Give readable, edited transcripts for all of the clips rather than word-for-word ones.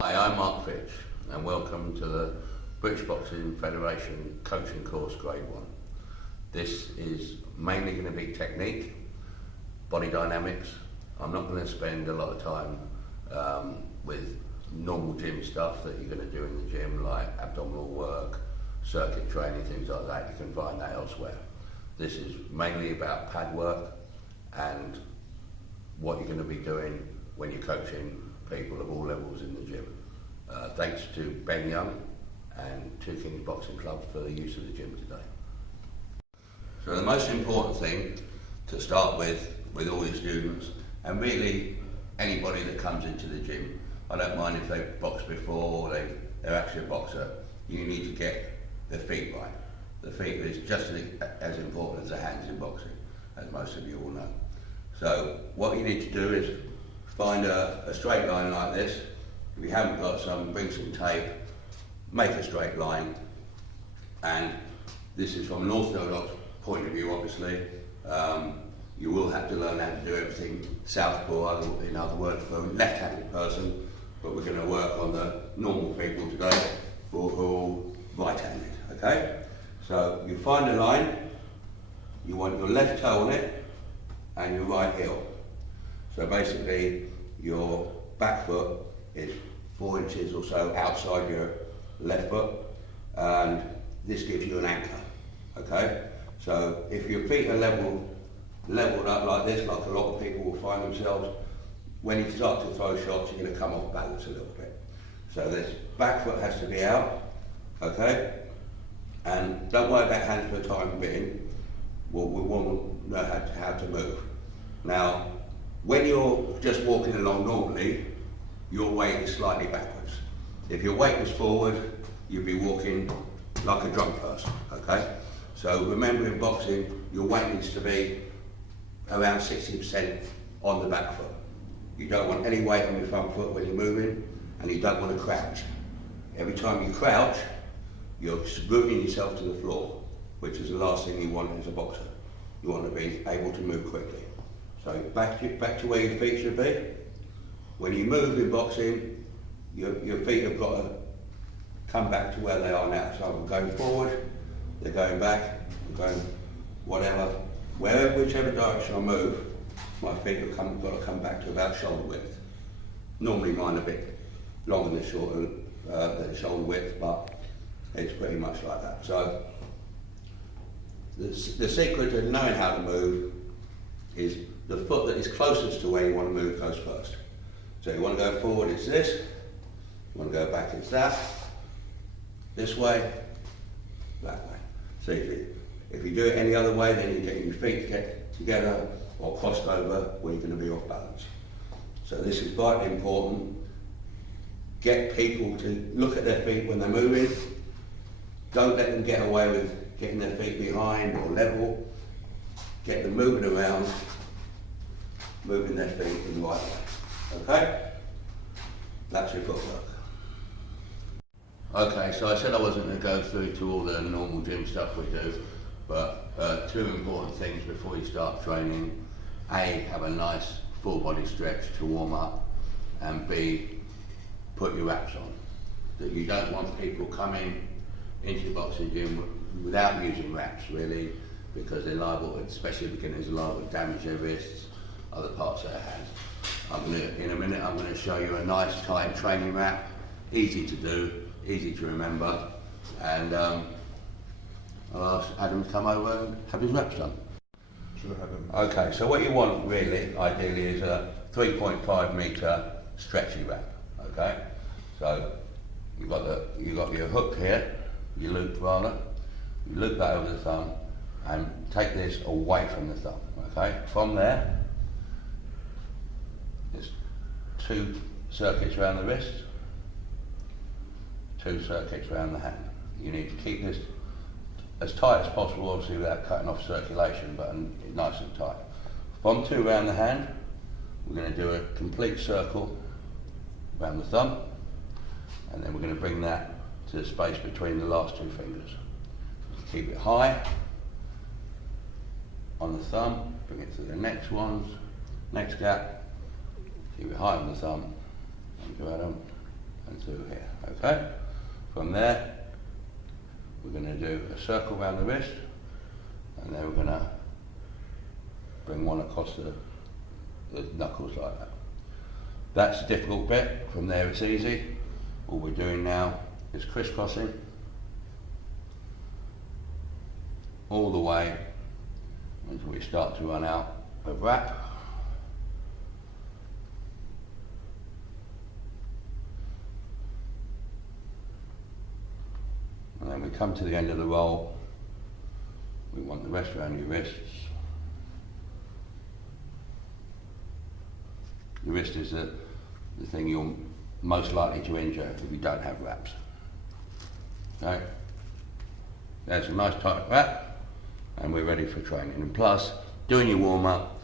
Hi, I'm Mark Fitch and welcome to the British Boxing Federation coaching course grade 1. This is mainly going to be technique, body dynamics. I'm not going to spend a lot of time with normal gym stuff that you're going to do in the gym, like abdominal work, circuit training, things like that. You can find that elsewhere. This is mainly about pad work and what you're going to be doing when you're coaching people of all levels in the gym. Thanks to Ben Young and Two Kings Boxing Club for the use of the gym today. So the most important thing to start with all your students, and really anybody that comes into the gym, I don't mind if they've boxed before or they're actually a boxer, you need to get their feet right. The feet is just as important as the hands in boxing, as most of you all know. So what you need to do is find a straight line like this. If you haven't got some, bring some tape, make a straight line, and this is from an orthodox point of view, obviously. You will have to learn how to do everything southpaw, in other words, for a left-handed person, but we're going to work on the normal people today who are all right-handed, okay? So you find a line, you want your left toe on it, and your right heel. So basically, your back foot is 4 inches or so outside your left foot, and this gives you an anchor, okay? So if your feet are leveled up like this, like a lot of people will find themselves, when you start to throw shots, you're going to come off balance a little bit. So this back foot has to be out, okay? And don't worry about hands for the time being. We won't know how to move. Now, when you're just walking along normally, your weight is slightly backwards. If your weight was forward, you'd be walking like a drunk person, okay? So remember, in boxing, your weight needs to be around 60% on the back foot. You don't want any weight on your front foot when you're moving, and you don't want to crouch. Every time you crouch, you're rooting yourself to the floor, which is the last thing you want as a boxer. You want to be able to move quickly. So back to where your feet should be. When you move in boxing, your feet have got to come back to where they are now. So I'm going forward, they're going back, I'm going whichever direction I move, my feet have got to come back to about shoulder width. Normally mine are a bit longer than shoulder width, but it's pretty much like that. So the secret of knowing how to move is the foot that is closest to where you want to move goes first. So you want to go forward, it's this. You want to go back, it's that. This way, that way. So if you do it any other way, then you're getting your feet to get together or crossed over where you're going to be off balance. So this is vitally important. Get people to look at their feet when they're moving. Don't let them get away with getting their feet behind or level. Get them moving around, moving their feet in the right way. Okay? That's your footwork. Okay, so I said I wasn't going to go through to all the normal gym stuff we do, but two important things before you start training. A, have a nice full body stretch to warm up, and B, put your wraps on. That you don't want people coming into your boxing gym without using wraps, really, because they're liable, especially beginners, are liable to damage their wrists, other parts of their hands. In a minute, I'm going to show you a nice tight training wrap, easy to do, easy to remember, and I'll ask Adam to come over and have his wraps done. Sure, Adam. Okay, so what you want really, ideally, is a 3.5 metre stretchy wrap. Okay, so you've got your hook here, your loop rather. You loop that over the thumb and take this away from the thumb. Okay, from there, there's 2 circuits around the wrist, 2 circuits around the hand. You need to keep this as tight as possible, obviously without cutting off circulation, but nice and tight. From 2 around the hand, we're going to do a complete circle around the thumb, and then we're going to bring that to the space between the last 2 fingers. Keep it high on the thumb, bring it to the next next gap, keep it high on the thumb, and go out and through here, okay? From there, we're going to do a circle around the wrist, and then we're going to bring one across the knuckles like that. That's the difficult bit. From there it's easy. All we're doing now is crisscrossing all the way until we start to run out of wrap. And then we come to the end of the roll. We want the rest around your wrists. The wrist is the thing you're most likely to injure if you don't have wraps. Okay? There's a nice tight wrap, and we're ready for training. And plus, doing your warm-up,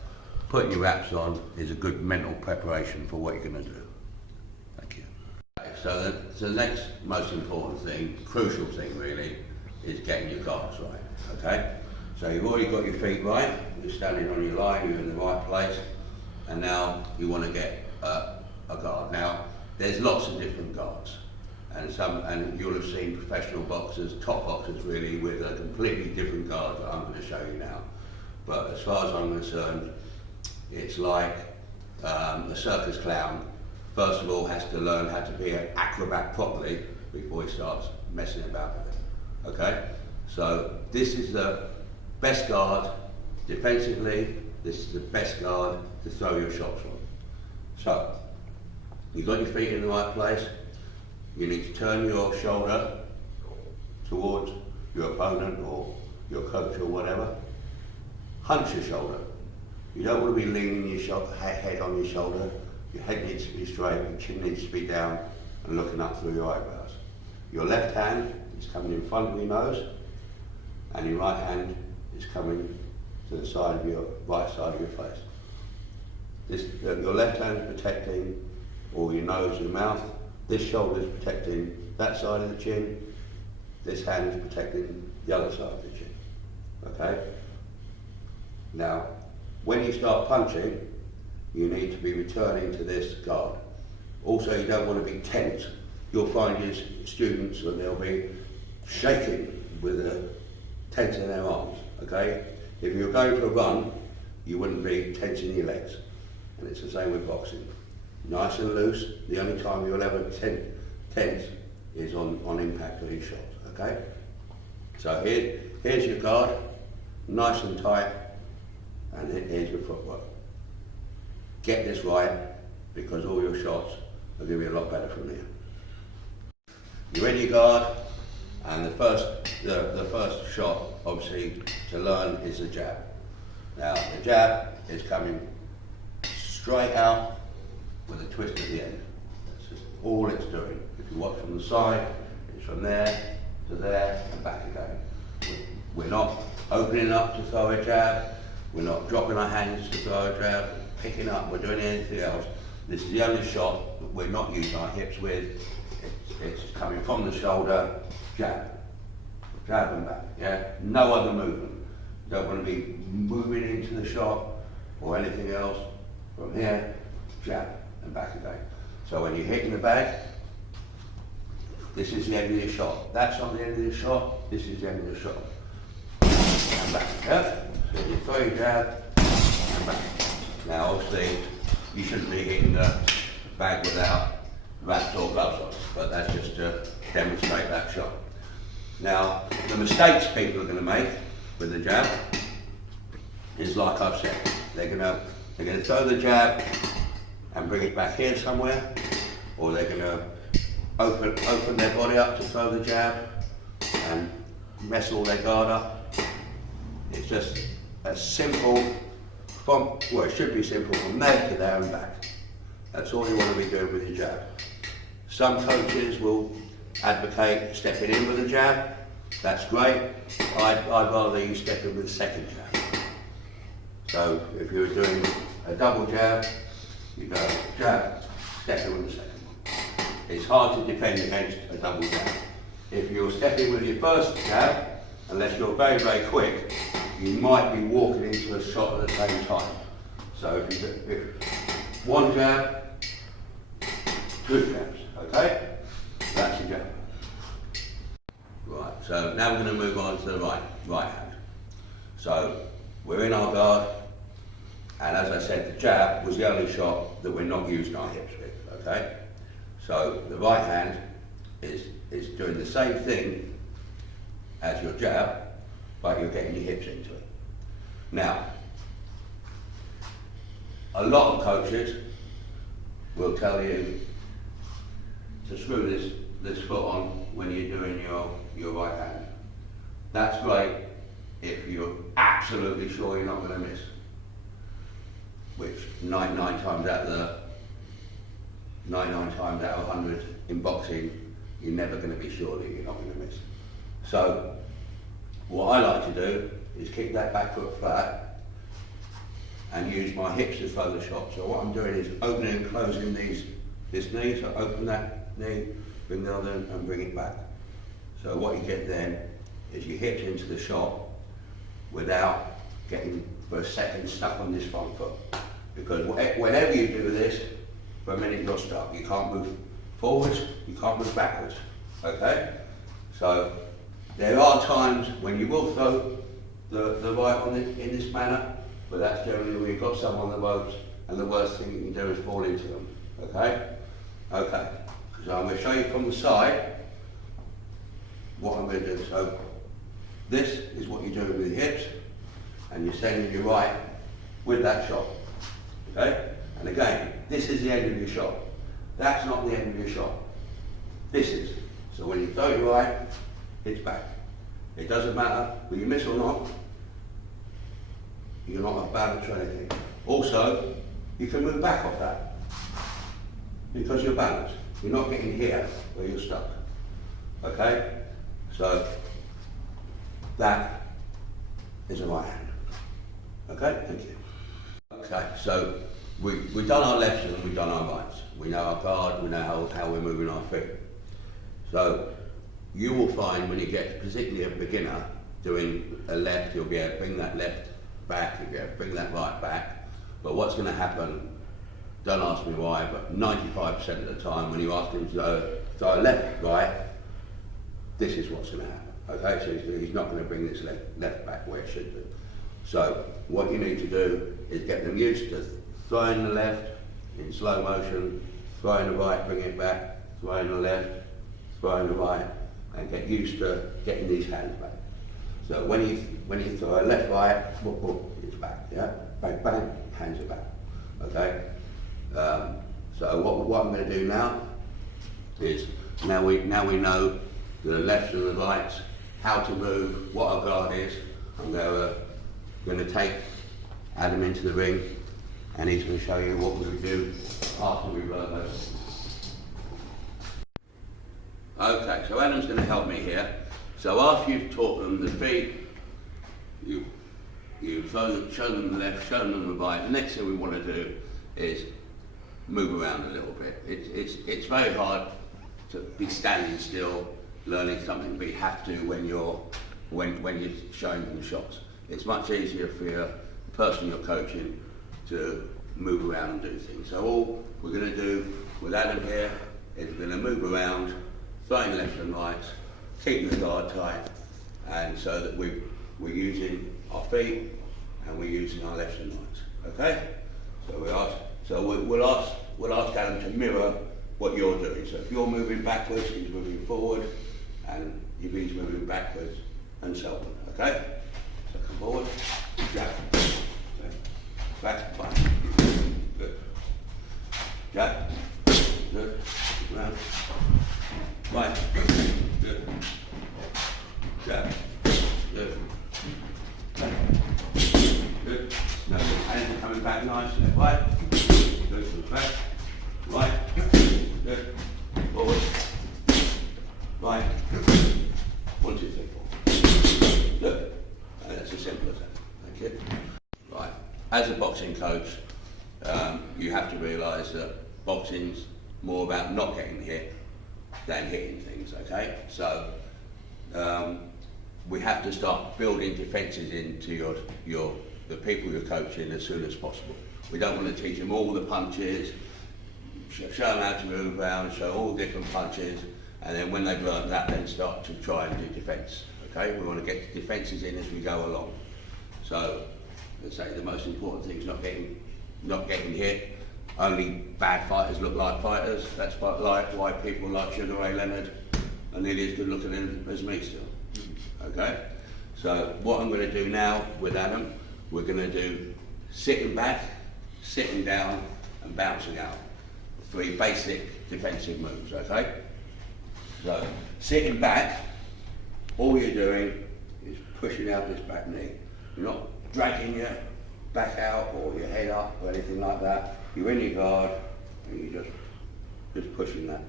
putting your wraps on is a good mental preparation for what you're going to do. Thank you. So the next most important thing, crucial thing really, is getting your guards right, okay? So you've already got your feet right, you're standing on your line, you're in the right place, and now you want to get a guard. Now, there's lots of different guards, and you'll have seen professional boxers, top boxers really, with a completely different guard that I'm going to show you now. But as far as I'm concerned, it's like a circus clown. First of all, has to learn how to be an acrobat properly before he starts messing about with it. Okay? So this is the best guard defensively. This is the best guard to throw your shots from. So you've got your feet in the right place. You need to turn your shoulder towards your opponent or your coach or whatever. Hunch your shoulder. You don't want to be leaning your head on your shoulder. Your head needs to be straight, your chin needs to be down and looking up through your eyebrows. Your left hand is coming in front of your nose, and your right hand is coming to the side of your right side of your face. Your left hand is protecting all your nose, your mouth. This shoulder is protecting that side of the chin. This hand is protecting the other side of the chin. Okay? Now, when you start punching, you need to be returning to this guard. Also, you don't want to be tense. You'll find your students and they'll be shaking with a tense in their arms, okay? If you're going for a run, you wouldn't be tensing your legs. And it's the same with boxing. Nice and loose. The only time you'll ever tense is on impact of these shots, okay? So here's your guard, nice and tight, and here's your footwork. Get this right, because all your shots are going to be a lot better from here. You're in your guard, and the first shot, obviously, to learn is the jab. Now, the jab is coming straight out with a twist at the end. That's just all it's doing. If you watch from the side, it's from there to there and back again. We're not opening up to throw a jab. We're not dropping our hands to throw a jab, picking up, we're doing anything else. This is the only shot that we're not using our hips with. It's coming from the shoulder, jab. Jab and back, yeah? No other movement. You don't want to be moving into the shot or anything else. From here, jab and back again. So when you're hitting the bag, this is the end of your shot. That's on the end of the shot, this is the end of the shot. And back, yeah? So you throw your jab and back. Now obviously, you shouldn't be hitting the bag without wraps or gloves on, but that's just to demonstrate that shot. Now, the mistakes people are going to make with the jab is like I've said. They're going to throw the jab and bring it back here somewhere, or they're going to open their body up to throw the jab and mess all their guard up. It's just as simple it should be simple from there to there and back. That's all you want to be doing with your jab. Some coaches will advocate stepping in with a jab. That's great. I'd rather you step in with a second jab. So if you're doing a double jab, you go jab, step in with the second one. It's hard to defend against a double jab. If you're stepping with your first jab, unless you're very, very quick, you might be walking into a shot at the same time. So if one jab, two jabs, okay? So now we're going to move on to the right hand. So we're in our guard, and as I said, the jab was the only shot that we're not using our hips with, okay? So the right hand is doing the same thing as your jab, but you're getting your hips into it. Now, a lot of coaches will tell you to screw this foot on when you're doing your right hand. That's great if you're absolutely sure you're not going to miss, which 99 times out of 100 in boxing, you're never going to be sure that you're not going to miss. So what I like to do is kick that back foot flat and use my hips to throw the shot. So what I'm doing is opening and closing this knee. So open that knee, bring the other and bring it back. So what you get then is your hips into the shot without getting for a second stuck on this front foot. Because whenever you do this, for a minute you're stuck. You can't move forwards, you can't move backwards, okay? So there are times when you will throw the right on in this manner, but that's generally when you've got someone on the ropes, and the worst thing you can do is fall into them, okay? Okay, so I'm going to show you from the side what I'm going to do. So this is what you're doing with your hips, and you're sending your right with that shot, okay? And again, this is the end of your shot. That's not the end of your shot. This is. So when you throw your right, it's back. It doesn't matter whether you miss or not. You're not off balance or anything. Also, you can move back off that because you're balanced. You're not getting here where you're stuck. Okay? So that is a right hand. Okay? Thank you. Okay, so we've done our lefts and we've done our rights. We know our guard, we know how we're moving our feet. So you will find when you get particularly a beginner doing a left, you'll be able to bring that left back, you'll be able to bring that right back. But what's going to happen, don't ask me why, but 95% of the time when you ask him to throw a left right, this is what's going to happen. Okay, so he's not going to bring this left back where it should do. So what you need to do is get them used to throwing the left in slow motion, throwing the right, bring it back, throwing the left, throwing the right, and get used to getting these hands back. So when you throw a left, right, whoop, whoop, it's back, yeah? Bang, bang, hands are back, okay? So what I'm going to do now is, now we know the lefts and the rights, how to move, what our guard is. I'm going to take Adam into the ring, and he's going to show you what we would do after we run those. Okay, so Adam's going to help me here. So after you've taught them the feet, you've shown them the left, shown them the right, the next thing we want to do is move around a little bit. It's very hard to be standing still, learning something, but you have to when you're showing them the shots. It's much easier for the person you're coaching to move around and do things. So all we're going to do with Adam here is we're going to move around, throwing left and right, keeping the guard tight, and so that we're using our feet and we're using our lefts and rights. Okay? So we'll ask Adam to mirror what you're doing. So if you're moving backwards, he's moving forward, and if he's moving backwards, and so on. Okay? So come forward, jab, back, back, good. Jab, good, round, right, good. Jab, good. Good. Now the hands are coming back nicely. Right, good to the back. Right, good. Forward. Right. 1, 2, 3, 4. Good. And that's as simple as that. Thank you. Right. As a boxing coach, you have to realise that boxing's more about not getting hit than hitting things. Okay. So we have to start building defences into the people you're coaching as soon as possible. We don't want to teach them all the punches, show them how to move around, show all different punches, And then when they've learned that, then start to try and do defence. Okay, we want to get the defences in as we go along. So, let's say the most important thing is not getting hit. Only bad fighters look like fighters. That's why people like Sugar Ray Leonard are nearly as good looking as me still. Okay, so what I'm going to do now with Adam, we're going to do sitting back, sitting down, and bouncing out. 3 basic defensive moves. Okay. So, sitting back, all you're doing is pushing out this back knee. You're not dragging your back out or your head up or anything like that. You're in your guard and you're just pushing that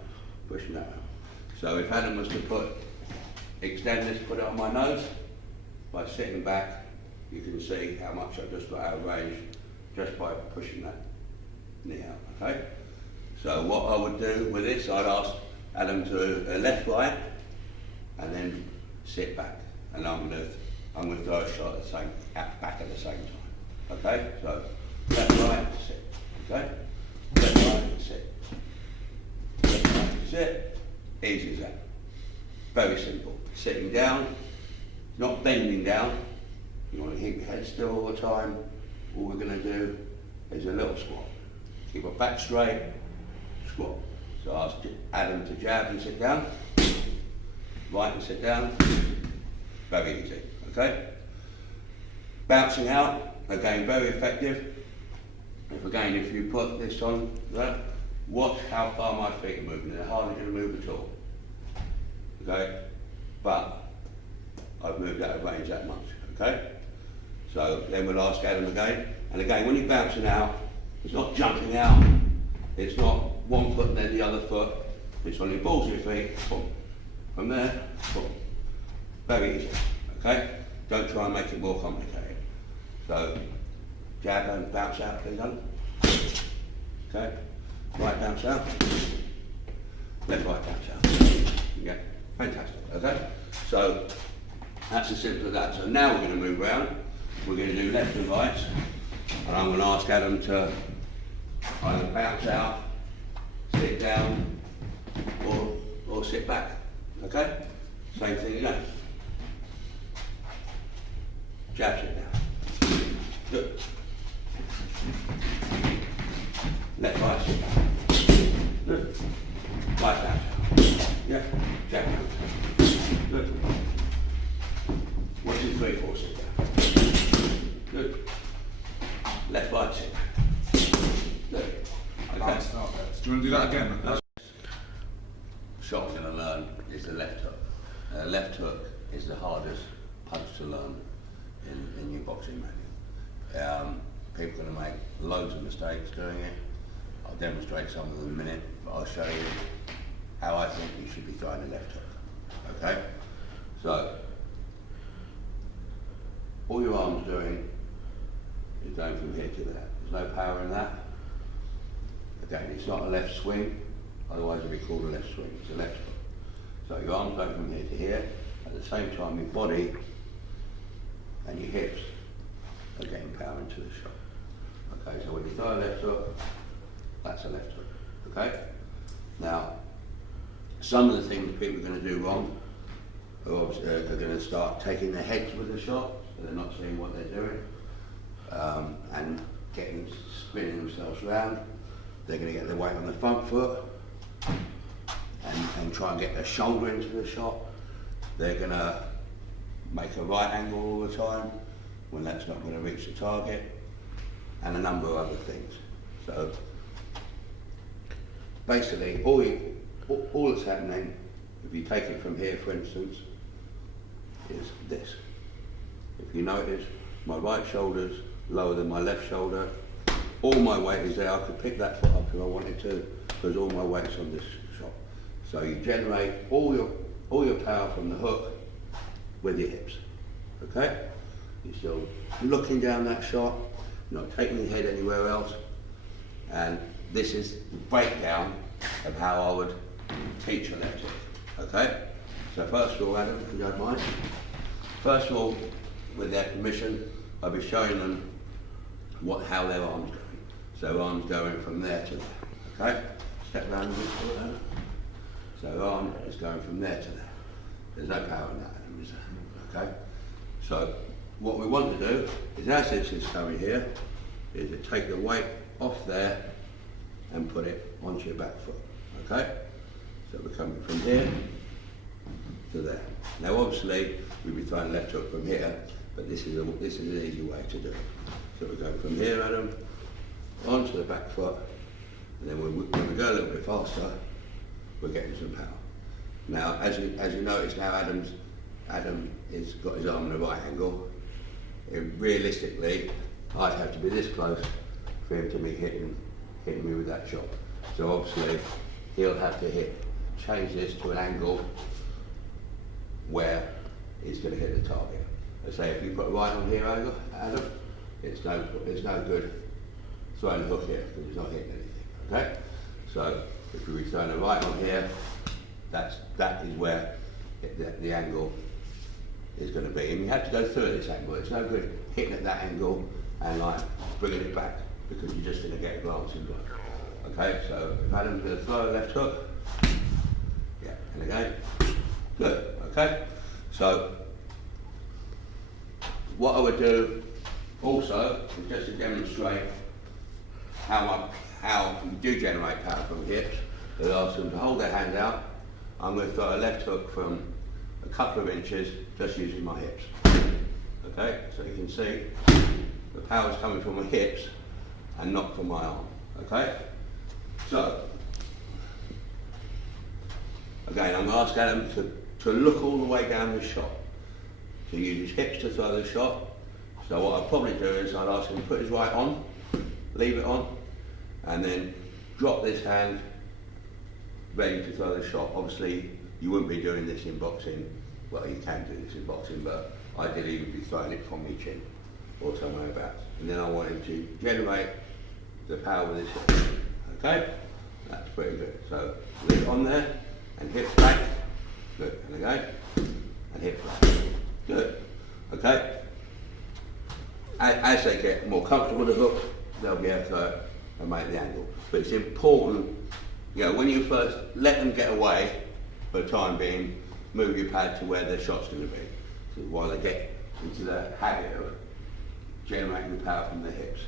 out. So if Adam was to extend this, put it on my nose, by sitting back, you can see how much I've just got out of range just by pushing that knee out, okay? So what I would do with this, I'd ask Adam to left, right, and then sit back. And I'm going to throw a shot back at the same time. Okay? So left, right, sit. Okay? Left, right, sit. Left, right, sit. Easy as that. Very simple. Sitting down, not bending down. You want to keep your head still all the time. All we're going to do is a little squat. Keep our back straight, squat. So I ask Adam to jab and sit down. Right and sit down. Very easy. Okay? Bouncing out, again, very effective. If you put this on, watch how far my feet are moving. They're hardly going to move at all. Okay? But I've moved out of range that much. Okay? So then we'll ask Adam again. And again, when you're bouncing out, it's not jumping out. It's not one foot and then the other foot. It's on your balls of your feet. Boom. From there, boom. Very easy. Okay? Don't try and make it more complicated. So, jab and bounce out, please, Alan. Okay? Right bounce out. Left, right bounce out. Yeah, fantastic. Okay? So, that's as simple as that. So now we're going to move around. We're going to do left and right. And I'm going to ask Adam to either bounce out, sit down, or sit back. Okay? Same thing again. Jab, sit down. Good. Left, right, sit down. Good. Right, bounce out. Yeah. Jab, bounce. Good. 1, 2, 3, 4, sit down. Good. Left, right, sit down. Good. Okay. Start there. Do you want to do that again? Shot I'm going to learn is the left hook. Left hook is the hardest punch to learn in your boxing manual. People are going to make loads of mistakes doing it. I'll demonstrate some of them in a minute, but I'll show you how I think you should be throwing a left hook. Okay? So, all your arm's doing is going from here to there. There's no power in that. Again, it's not a left swing, otherwise it would be called a left swing. It's a left hook. So your arms go from here to here. At the same time, your body and your hips are getting power into the shot. Okay, so when you throw a left hook, that's a left hook. Okay? Now, some of the things people are going to do wrong are going to start taking their heads with the shot, so they're not seeing what they're doing, and spinning themselves around. They're going to get their weight on the front foot and try and get their shoulder into the shot. They're going to make a right angle all the time when that's not going to reach the target, and a number of other things. So basically, all that's happening, if you take it from here, for instance, is this. If you notice, my right shoulder's lower than my left shoulder. All my weight is there. I could pick that foot up if I wanted to, because all my weight's on this shot. So you generate all your power from the hook with your hips. Okay? You're still looking down that shot, not taking your head anywhere else. And this is the breakdown of how I would teach a left hook. Okay? So first of all, Adam, if you don't mind. First of all, with their permission, I'll be showing them how their arms go. So arms going from there to there, okay? Step round a bit, So the arm is going from there to there. There's no power in that, is there? Okay? So what we want to do is, as this is coming here, is to take the weight off there and put it onto your back foot. Okay? So we're coming from here to there. Now obviously we'd be throwing left hook from here, but this is an easy way to do it. So we're going from here, Adam, onto the back foot, and then when we go a little bit faster, we're getting some power. Now, as you notice now, Adam has got his arm in the right angle. Realistically, I'd have to be this close for him to be hitting me with that shot. So obviously, he'll have to change this to an angle where he's going to hit the target. Let's say if you put right on here, Adam, it's no good throwing the hook here because he's not hitting anything. Okay? So if we throw the right on here, that is where the angle is going to be. And you have to go through at this angle. It's no good hitting at that angle and like bringing it back because you're just going to get a glancing block. Okay, so if Adam's going to throw a left hook, yeah, and again, good. Okay, so what I would do also is just to demonstrate how you do generate power from hips. I'd ask them to hold their hands out. I'm going to throw a left hook from a couple of inches just using my hips. Okay, so you can see the power is coming from my hips and not from my arm. Okay, so again, I'm going to ask Adam to look all the way down the shot. To use his hips to throw the shot. So what I'll probably do is I'll ask him to put his right on, leave it on, and then drop this hand ready to throw the shot. Obviously, you wouldn't be doing this in boxing. Well, you can do this in boxing, but ideally you'd be throwing it from your chin or somewhere about. And then I want him to generate the power with his hips. Okay? That's pretty good. So leave it on there and hips back. Good. And again, and hips back. Good. Okay? As they get more comfortable with the hook, they'll be able to make the angle. But it's important, when you first let them get away, for the time being, move your pad to where their shot's going to be. So while they get into the habit of generating the power from their hips.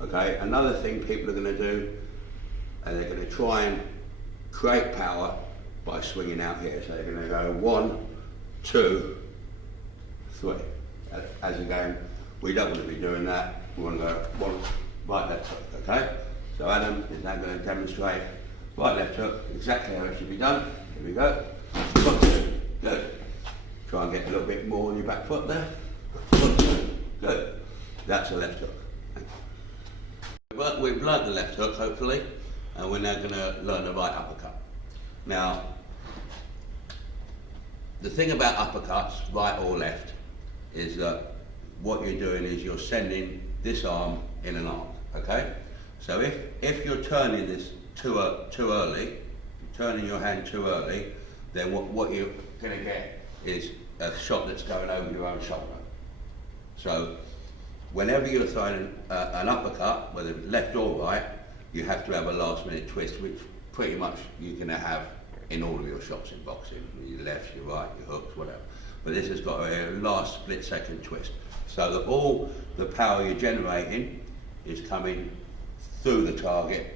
Okay? Another thing people are going to do, and they're going to try and create power by swinging out here. So they're going to go 1, 2, 3. As again, we don't want to be doing that. We want to go 1, right, left hook. Okay? So Adam is now going to demonstrate right, left hook, exactly how it should be done. Here we go. 1, 2. Good. Try and get a little bit more on your back foot there. 1, 2. Good. That's a left hook. But we've learnt the left hook, hopefully, and we're now going to learn the right uppercut. Now, the thing about uppercuts, right or left, is that what you're doing is you're sending this arm in an arc, okay? So if you're turning this too early, turning your hand too early, then what you're going to get is a shot that's going over your own shoulder. So whenever you're throwing an uppercut, whether left or right, you have to have a last minute twist, which pretty much you're going to have in all of your shots in boxing, your left, your right, your hooks, whatever. But this has got a last split second twist. So that all the power you're generating is coming through the target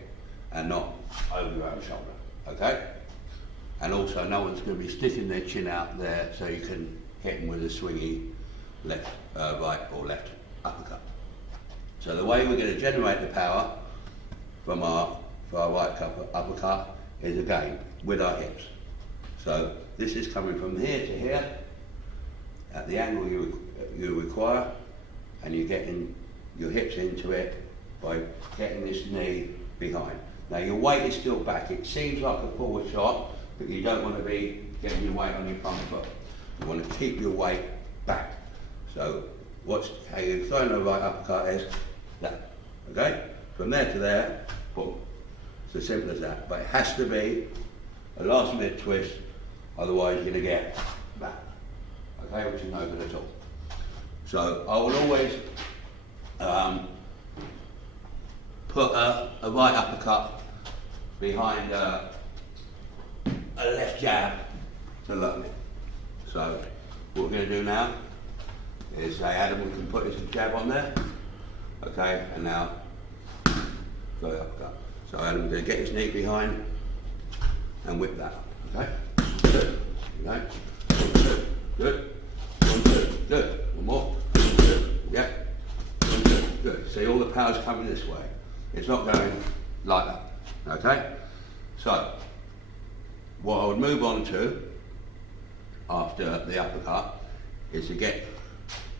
and not over your own shoulder, okay? And also no one's going to be sticking their chin out there so you can hit them with a swingy left, right or left uppercut. So the way we're going to generate the power for our right uppercut is again with our hips. So this is coming from here to here at the angle you require, and you're getting your hips into it by getting this knee behind. Now your weight is still back. It seems like a forward shot, but you don't want to be getting your weight on your front foot. You want to keep your weight back. So how you're throwing the right uppercut is that, okay? From there to there, boom. It's as simple as that. But it has to be a last minute twist, otherwise you're going to get that, okay? Which is no good at all. So I will always put a right uppercut behind a left jab to load. So what we're going to do now is say Adam can put his jab on there, okay, and now go uppercut. So Adam's going to get his knee behind and whip that up, okay? Good, okay? Good, good, good, good. One more, good, yeah, good, good. See, all the power's coming this way. It's not going like that, okay? So, what I would move on to after the uppercut is to get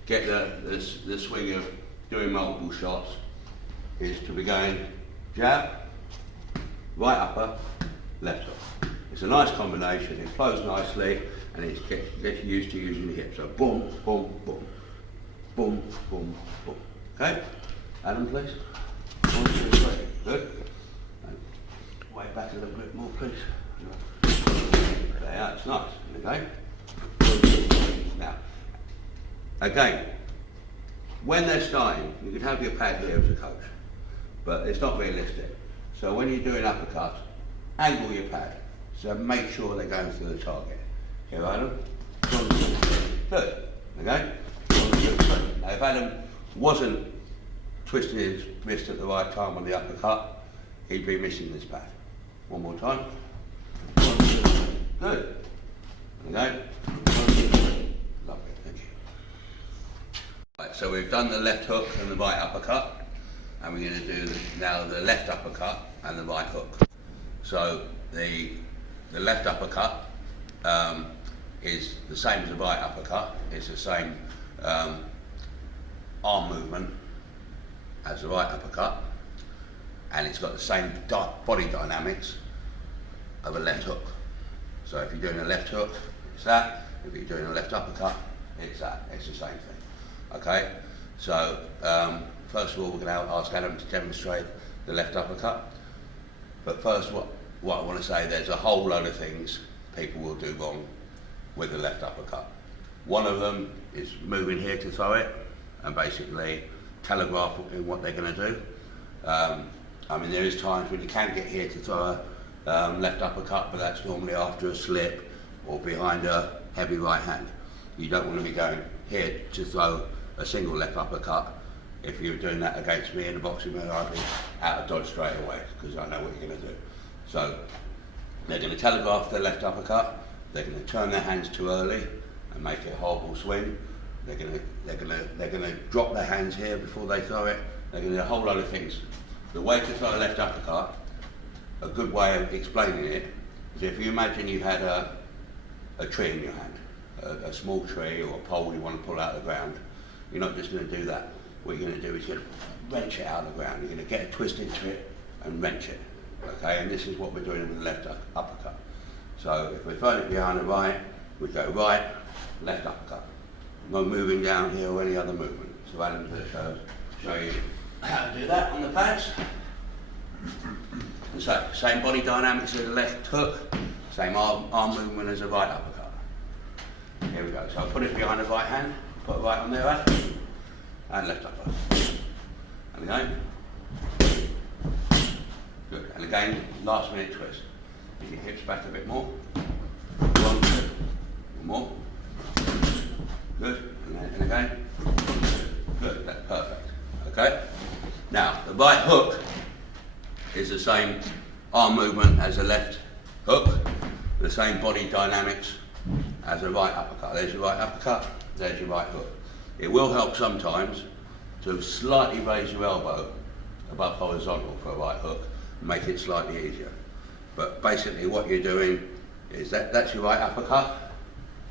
the swing of doing multiple shots, is to be going jab, right upper, left hook. It's a nice combination, it flows nicely, and it gets used to using the hip. So boom, boom, boom, boom, boom, boom. Okay? Adam, please. 1, 2, 3. Good. And way back a little bit more, please. There, that's nice. Okay? Now, again, when they're starting, you could have your pad here as a coach, but it's not realistic. So when you're doing uppercuts, angle your pad. So make sure they're going through the target. Here, Adam. 1, 2, 3. Good. Okay? 1, 2, 3. Now, if Adam wasn't twisting his wrist at the right time on the uppercut, he'd be missing this pad. One more time. 1, 2, 3. Good. Okay? 1, 2, 3. Lovely. Thank you. Right, so we've done the left hook and the right uppercut, and we're going to do now the left uppercut and the right hook. So the left uppercut is the same as the right uppercut. It's the same arm movement as the right uppercut, and it's got the same body dynamics of a left hook. So if you're doing a left hook, it's that. If you're doing a left uppercut, it's that. It's the same thing. Okay? So first of all, we're going to ask Adam to demonstrate the left uppercut. But first, what I want to say, there's a whole load of things people will do wrong with the left uppercut. One of them is moving here to throw it and basically telegraphing what they're going to do. I mean, there is times when you can get here to throw a left uppercut, but that's normally after a slip or behind a heavy right hand. You don't want to be going here to throw a single left uppercut. If you were doing that against me in a boxing match, I'd be out of dodge straight away, because I know what you're going to do. So they're going to telegraph their left uppercut. They're going to turn their hands too early and make it a horrible swing. They're going to drop their hands here before they throw it. They're going to do a whole load of things. The way to throw a left uppercut, a good way of explaining it, is if you imagine you had a tree in your hand, a small tree or a pole you want to pull out of the ground. You're not just going to do that. What you're going to do is you're going to wrench it out of the ground. You're going to get a twist into it and wrench it. Okay, and this is what we're doing with the left uppercut. So if we're throwing it behind the right, we go right, left uppercut. No moving down here or any other movement. So Adam's going to show you how to do that on the pads. And so, same body dynamics as the left hook, same arm movement as the right uppercut. Here we go. So I'll put it behind the right hand, put it right on there, right? And left upper. And again. Good. And again, last minute twist. Get your hips back a bit more. 1, 2. One more. Good. And again. Good. That's perfect. Okay? Now, the right hook is the same arm movement as the left hook, the same body dynamics as the right uppercut. There's your right uppercut, there's your right hook. It will help sometimes to slightly raise your elbow above horizontal for a right hook and make it slightly easier. But basically what you're doing is that's your right uppercut,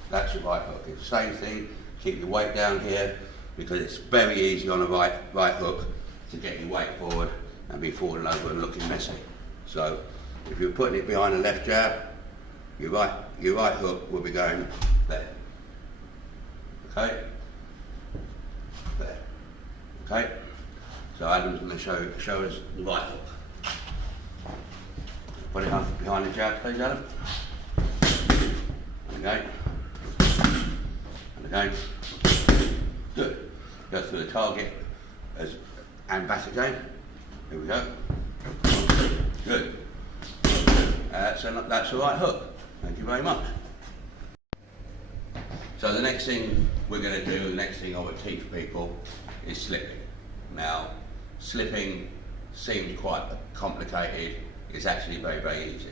that's your right hook. It's the same thing, keep your weight down here, because it's very easy on a right hook to get your weight forward and be falling over and looking messy. So if you're putting it behind the left jab, your right hook will be going there. Okay? There. Okay? So Adam's going to show us the right hook. Put it up behind the jab, please, Adam. And again. And again. Good. Go through the target and back again. Here we go. Good. That's the right hook. Thank you very much. So the next thing we're going to do, the next thing I would teach people is slipping. Now, slipping seems quite complicated. It's actually very, very easy.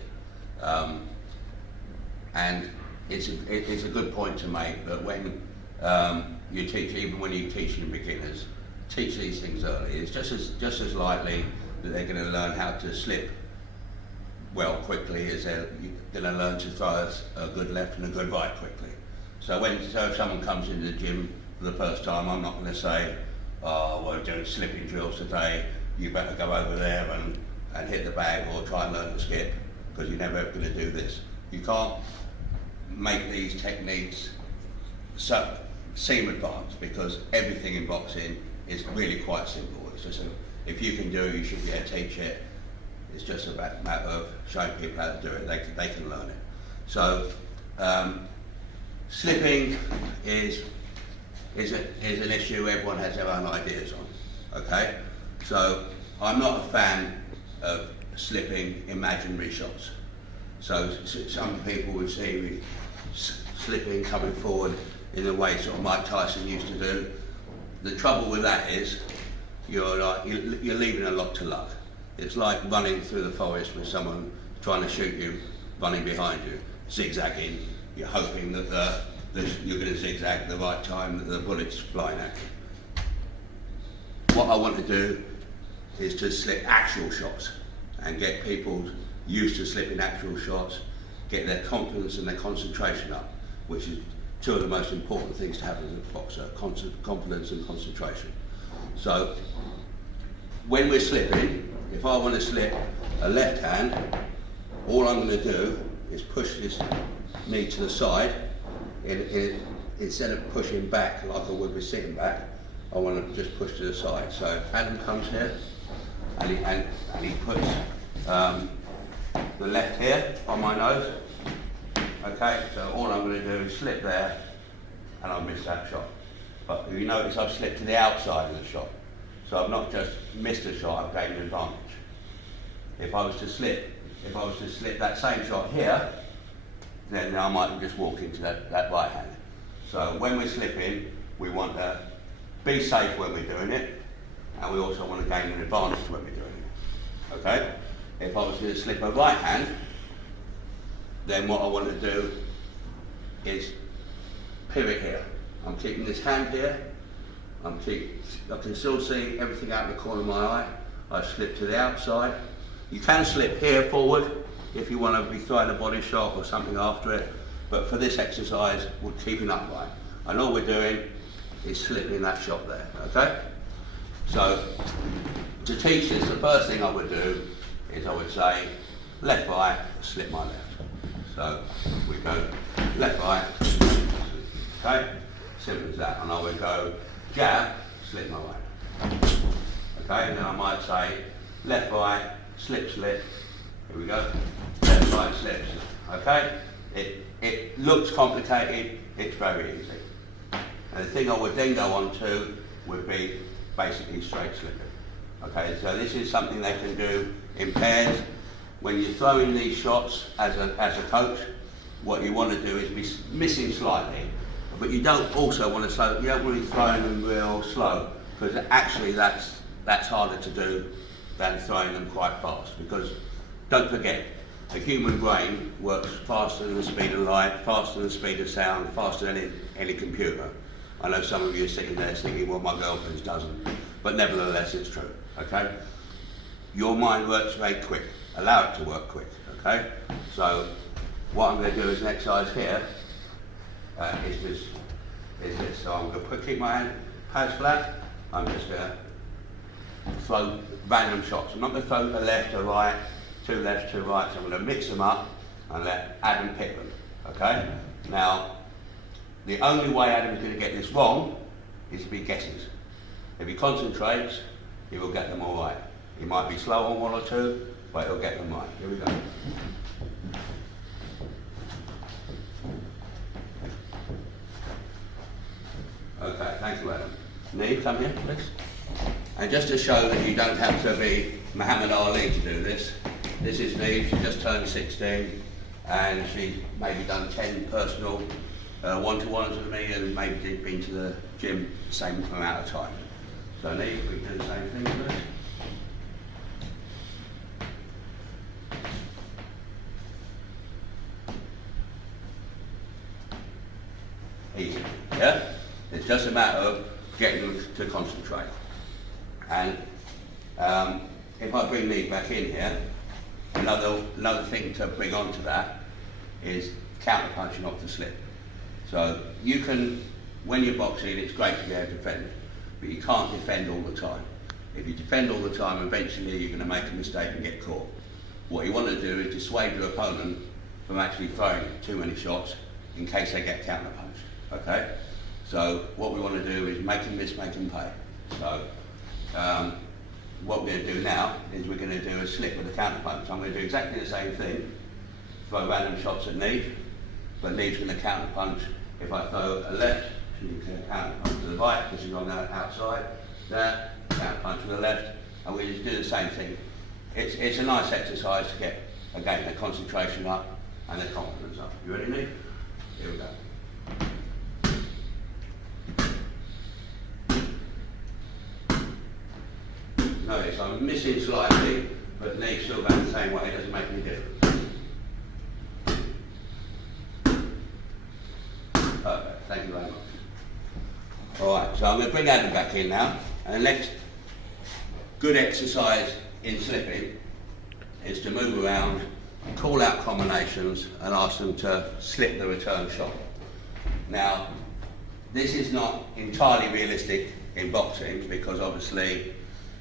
And it's a good point to make that when you teach, even when you're teaching beginners, teach these things early. It's just as likely that they're going to learn how to slip well quickly as they're going to learn to throw a good left and a good right quickly. So if someone comes into the gym for the first time, I'm not going to say, oh, we're doing slipping drills today, you better go over there and hit the bag or try and learn to skip, because you're never ever going to do this. You can't make these techniques seem advanced, because everything in boxing is really quite simple. It's just if you can do it, you should be able to teach it. It's just a matter of showing people how to do it. They can learn it. So slipping is an issue everyone has their own ideas on. Okay, so I'm not a fan of slipping imaginary shots. So some people would see slipping coming forward in a way sort of Mike Tyson used to do. The trouble with that is you're leaving a lot to luck. It's like running through the forest with someone trying to shoot you, running behind you, zigzagging. You're hoping that you're going to zigzag at the right time, that the bullet's flying at you. What I want to do is to slip actual shots and get people used to slipping actual shots, get their confidence and their concentration up, which is two of the most important things to have as a boxer, confidence and concentration. So when we're slipping, if I want to slip a left hand, all I'm going to do is push this knee to the side. Instead of pushing back like I would be sitting back, I want to just push to the side. So Adam comes here and he puts the left here on my nose. Okay, so all I'm going to do is slip there and I'll miss that shot. But you notice I've slipped to the outside of the shot. So I've not just missed a shot, I've gained an advantage. If I was to slip that same shot here, then I might just walk into that right hand. So when we're slipping, we want to be safe when we're doing it, and we also want to gain an advantage when we're doing it. Okay? If I was to slip a right hand, then what I want to do is pivot here. I'm keeping this hand here. I can still see everything out of the corner of my eye. I slip to the outside. You can slip here forward if you want to be throwing a body shot or something after it, but for this exercise, we're keeping upright. And all we're doing is slipping that shot there, okay? So, to teach this, the first thing I would do is I would say, left, right, slip my left. So, we go left, right, okay? Simple as that. And I would go jab, slip my right. Okay, and then I might say left, right, slip, slip. Here we go. Left, right, slip, slip. Okay? It looks complicated, it's very easy. And the thing I would then go on to would be basically straight slipping. Okay, so this is something they can do in pairs. When you're throwing these shots as a coach, what you want to do is be missing slightly, but you don't also want to slow. You don't want to be throwing them real slow, because actually that's harder to do than throwing them quite fast. Because don't forget, the human brain works faster than the speed of light, faster than the speed of sound, faster than any computer. I know some of you are sitting there thinking, well, my girlfriend doesn't, but nevertheless, it's true. Okay, your mind works very quick. Allow it to work quick. Okay, so what I'm going to do as an exercise here is this. So I'm going to keep my hands flat. I'm just going to throw random shots. I'm not going to throw a left, a right, two lefts, two rights. I'm going to mix them up and let Adam pick them. Okay? Now, the only way Adam's going to get this wrong is if he guesses. If he concentrates, he will get them all right. He might be slow on one or two, but he'll get them right. Here we go. Okay, thank you, Adam. Neve, come here, please. And just to show that you don't have to be Muhammad Ali to do this, this is Neve, she just turned 16, and she's maybe done 10 personal one-to-ones with me, and maybe been to the gym the same amount of time. So Neve, we do the same thing with us. Easy, yeah? It's just a matter of getting them to concentrate. And if I bring Neve back in here, another thing to bring onto that is counter punching off the slip. So you can, when you're boxing, it's great to be able to defend, but you can't defend all the time. If you defend all the time, eventually you're going to make a mistake and get caught. What you want to do is dissuade your opponent from actually throwing too many shots in case they get counter punched. Okay? So what we want to do is make them miss, make them pay. So what we're going to do now is we're going to do a slip with a counter punch. I'm going to do exactly the same thing, throw random shots at Neve, but Neve's going to counter punch. If I throw a left, she's going to counter punch to the right because she's on the outside. There, counter punch to the left, and we just do the same thing. It's a nice exercise to get, again, the concentration up and the confidence up. You ready, Neve? Here we go. Notice I'm missing slightly, but Neve's still going the same way, it doesn't make any difference. Perfect, thank you very much. Alright, so I'm going to bring Adam back in now, and the next good exercise in slipping is to move around, call out combinations, and ask them to slip the return shot. Now, this is not entirely realistic in boxing, because obviously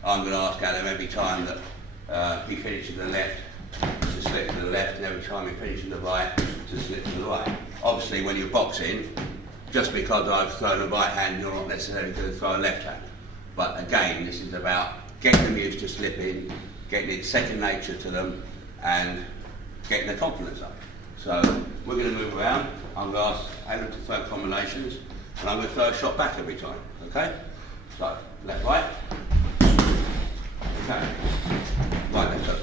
I'm going to ask Adam every time that he finishes the left to slip to the left, and every time he finishes the right to slip to the right. Obviously, when you're boxing, just because I've thrown a right hand, you're not necessarily going to throw a left hand. But again, this is about getting them used to slipping, getting it second nature to them, and getting their confidence up. So we're going to move around. I'm going to ask Adam to throw combinations, and I'm going to throw a shot back every time. Okay? So left, right. Okay. Right, left, up.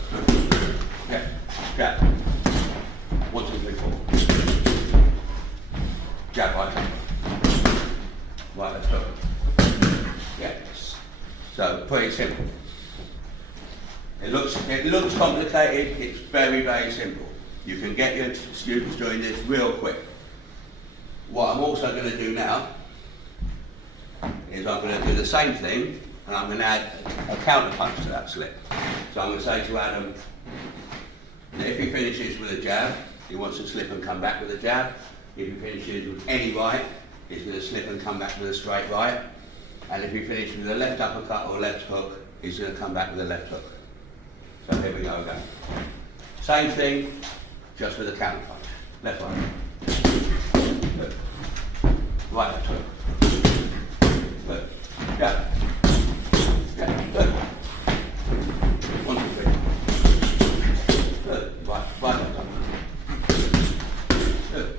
Yeah. Jab. 1, 2, 3, 4. Jab, right. Right, let's go. Yes. So pretty simple. It looks complicated. It's very, very simple. You can get your students doing this real quick. What I'm also going to do now is I'm going to do the same thing, and I'm going to add a counter punch to that slip. So I'm going to say to Adam, if he finishes with a jab, he wants to slip and come back with a jab. If he finishes with any right, he's going to slip and come back with a straight right. And if he finishes with a left uppercut or left hook, he's going to come back with a left hook. So here we go again. Same thing, just with a counter punch. Left right. Good. Right left hook. Good. Jab. Jab. Good. 1, 2, 3. Good. Right. Right left hook. Good.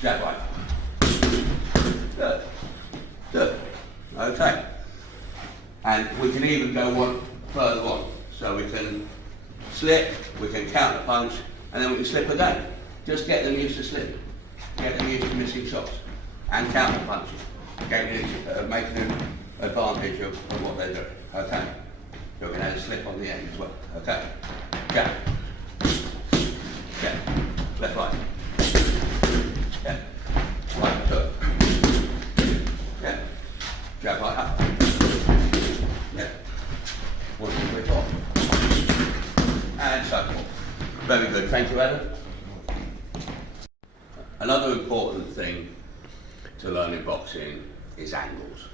Jab right. Good. Good. Okay. And we can even go one further on. So we can slip, we can counter punch, and then we can slip again. Just get them used to slipping. Get them used to missing shots. And counter punching. Making an advantage of what they're doing. Okay. You're going to have a slip on the end as well. Okay. Jab. Jab. Left, right. Yeah. Right, hook. Yeah. Jab right up. Yeah. 1, 2, 3, 4. And so forth. Very good. Thank you, Adam. Another important thing to learn in boxing is angles.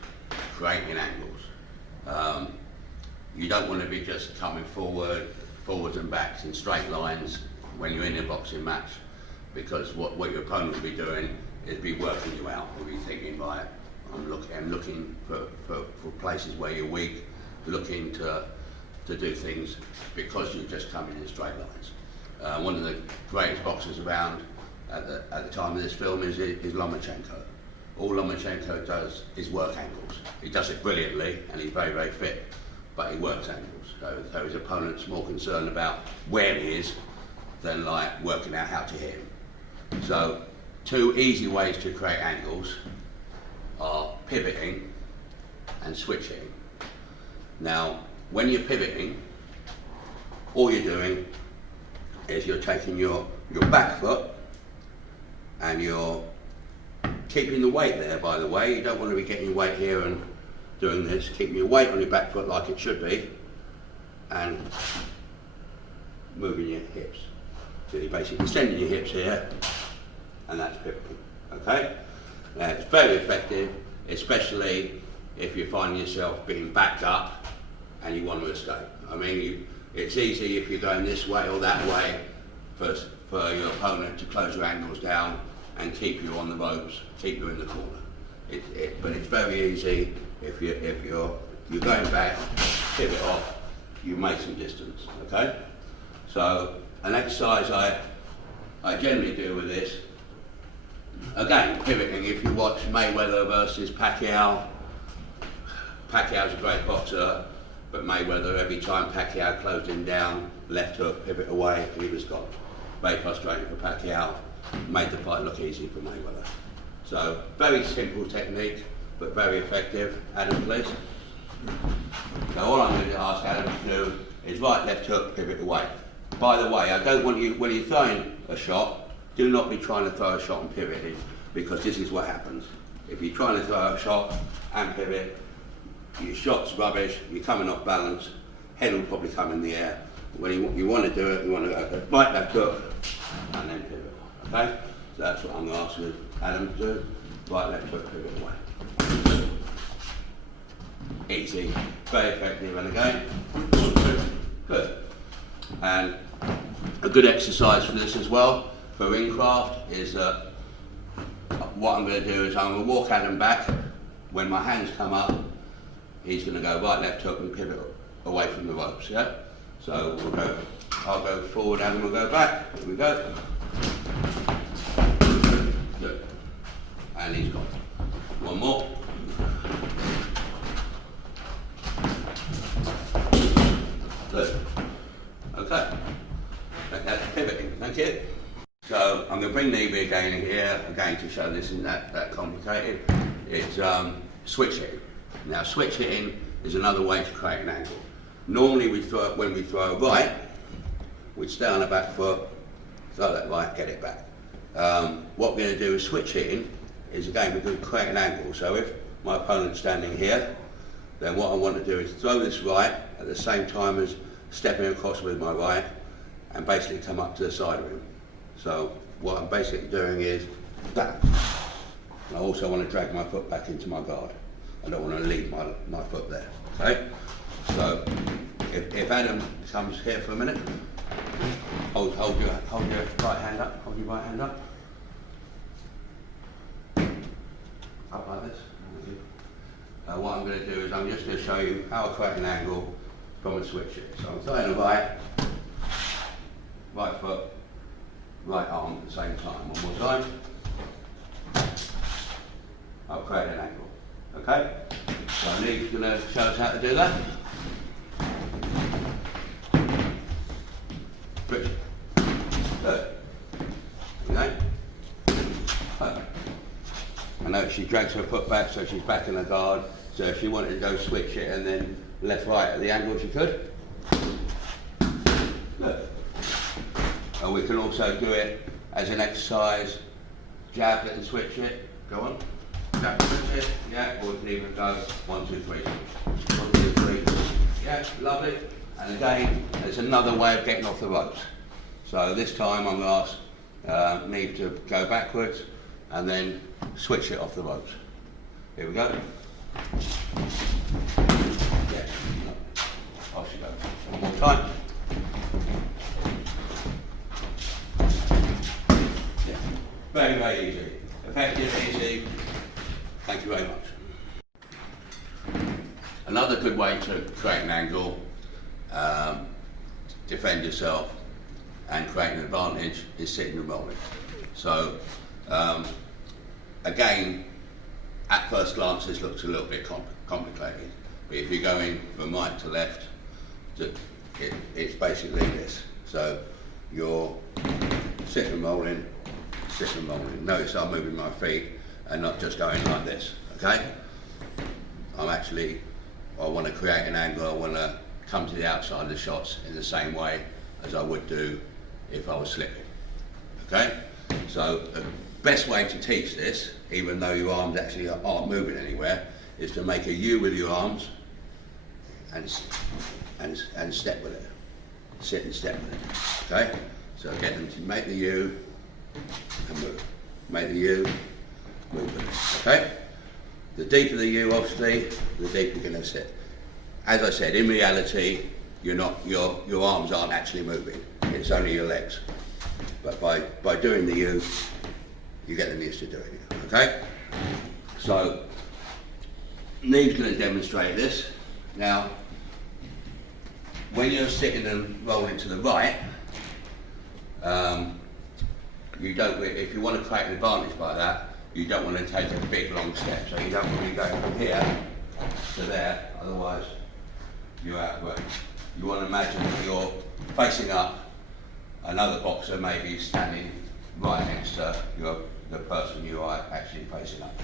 Creating angles. You don't want to be just coming forwards and backs in straight lines when you're in a boxing match, because what your opponent will be doing is be working you out. He'll be thinking, right, I'm looking for places where you're weak, looking to do things because you're just coming in straight lines. One of the greatest boxers around at the time of this film is Lomachenko. All Lomachenko does is work angles. He does it brilliantly, and he's very, very fit, but he works angles. So his opponent's more concerned about where he is than like working out how to hit him. So 2 easy ways to create angles are pivoting and switching. Now, when you're pivoting, all you're doing is you're taking your back foot and you're keeping the weight there, by the way. You don't want to be getting your weight here and doing this. Keeping your weight on your back foot like it should be and moving your hips. So you're basically extending your hips here and that's pivoting, okay? Now it's very effective, especially if you find yourself being backed up and you want to escape. I mean, it's easy if you're going this way or that way for your opponent to close your angles down and keep you on the ropes, keep you in the corner. But it's very easy if you're going back, pivot off, you make some distance, okay? So an exercise I generally do with this, again, pivoting. If you watch Mayweather versus Pacquiao's a great boxer, but Mayweather, every time Pacquiao closed him down, left hook, pivot away, he was gone. Very frustrating for Pacquiao, made the fight look easy for Mayweather. So, very simple technique, but very effective. Adam, please. So all I'm going to ask Adam to do is right, left hook, pivot away. By the way, I don't want you, when you're throwing a shot, do not be trying to throw a shot and pivoting, because this is what happens. If you're trying to throw a shot and pivot, your shot's rubbish, you're coming off balance, head will probably come in the air. When you want to do it, you want to go right, left hook, and then pivot, okay? So that's what I'm going to ask you, Adam, to do. Right, left hook, pivot away. Easy, very effective, and again, good. And a good exercise for this as well, for ring craft, is that what I'm going to do is I'm going to walk Adam back. When my hands come up, he's going to go right, left hook and pivot away from the ropes, yeah? So I'll go forward, Adam will go back, here we go. Good. And he's gone. One more. Good. Okay. That's pivoting, thank you. So I'm going to bring Neve again here, again to show this isn't that complicated. It's switch hitting. Now switch hitting is another way to create an angle. Normally when we throw a right, we'd stay on the back foot, throw that right, get it back. What we're going to do with switch hitting is, again, we're going to create an angle. So if my opponent's standing here, then what I want to do is throw this right at the same time as stepping across with my right and basically come up to the side of him. So what I'm basically doing is that. And I also want to drag my foot back into my guard. I don't want to leave my foot there, okay? So if Adam comes here for a minute, hold your right hand up, hold your right hand up. Up like this. What I'm going to do is I'm just going to show you how I create an angle from a switch hit. So I'm throwing the right foot, right arm at the same time. One more time. I'll create an angle. Okay? So Neve's going to show us how to do that. Good. Okay? Perfect. I know she drags her foot back, so she's back in the guard. So if she wanted to go switch it and then left, right at the angle, she could. Good. And we can also do it as an exercise. Jab it and switch it. Go on. Jab and switch it. Yeah. Or we can even go 1, 2, 3. 1, 2, 3. Yeah. Lovely. And again, there's another way of getting off the ropes. So this time I'm going to ask Neve to go backwards and then switch it off the ropes. Here we go. Yeah. Off she goes. One more time. Yeah. Very, very easy. Effective, easy. Thank you very much. Another good way to create an angle, defend yourself and create an advantage is sitting and rolling. So again, at first glance this looks a little bit complicated, but if you're going from right to left, it's basically this. So you're sitting and rolling, sitting and rolling. Notice I'm moving my feet and not just going like this, okay? I want to create an angle, I want to come to the outside of the shots in the same way as I would do if I was slipping, okay? So the best way to teach this, even though your arms actually aren't moving anywhere, is to make a U with your arms and step with it. Sit and step with it, okay? So get them to make the U and move. Make the U, move with it, okay? The deeper the U, obviously, the deeper you're going to sit. As I said, in reality, your arms aren't actually moving. It's only your legs. But by doing the U, you get them used to doing it, okay? So, Neve's going to demonstrate this. Now, when you're sitting and rolling to the right, if you want to create an advantage by that, you don't want to take a big long step. So you don't want to be going from here to there, otherwise you're out of work. You want to imagine that you're facing up, another boxer may be standing right next to the person you are actually facing up.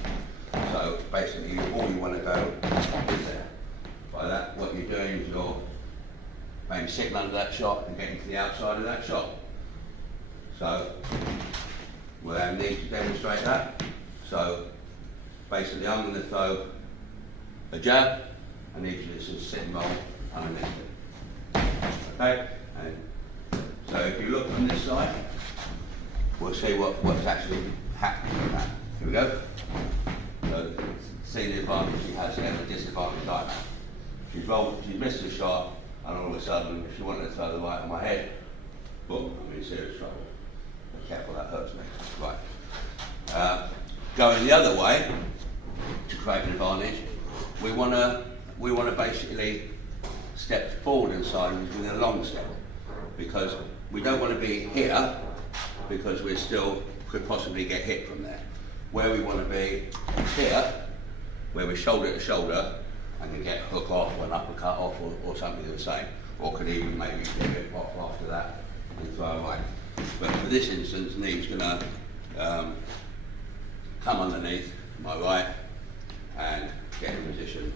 So basically all you want to go is there. By that, what you're doing is you're maybe sitting under that shot and getting to the outside of that shot. So we'll need to demonstrate that. So basically I'm going to throw a jab and each of this is sit and roll underneath it. Okay? And so if you look from this side, we'll see what's actually happening with that. Here we go. So see the advantage she has there, the disadvantage I have. She's missed a shot, and all of a sudden she wanted to throw the right on my head. Boom, I'm in serious trouble. Be careful, that hurts me. Right. Going the other way to create an advantage, we want to basically step forward inside with a long step, because we don't want to be here because we still could possibly get hit from there. Where we want to be here, where we're shoulder to shoulder and can get hook off or an uppercut off or something the same, or could even maybe get a bit off after that and throw away. But for this instance, Neve's going to come underneath my right and get in a position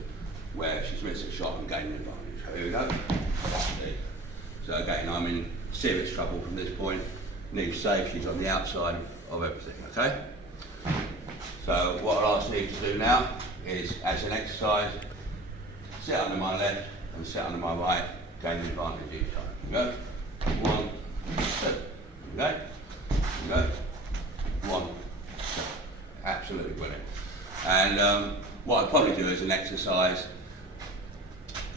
where she's missed a shot and gain an advantage. So here we go. So again, I'm in serious trouble from this point. Neve's safe, she's on the outside of everything, okay? So what I'll ask Neve to do now is, as an exercise, sit under my left and sit under my right, gain the advantage each time. Here we go. 1, 2. Okay? Here we go. 1, 2. Absolutely brilliant. And what I'd probably do as an exercise,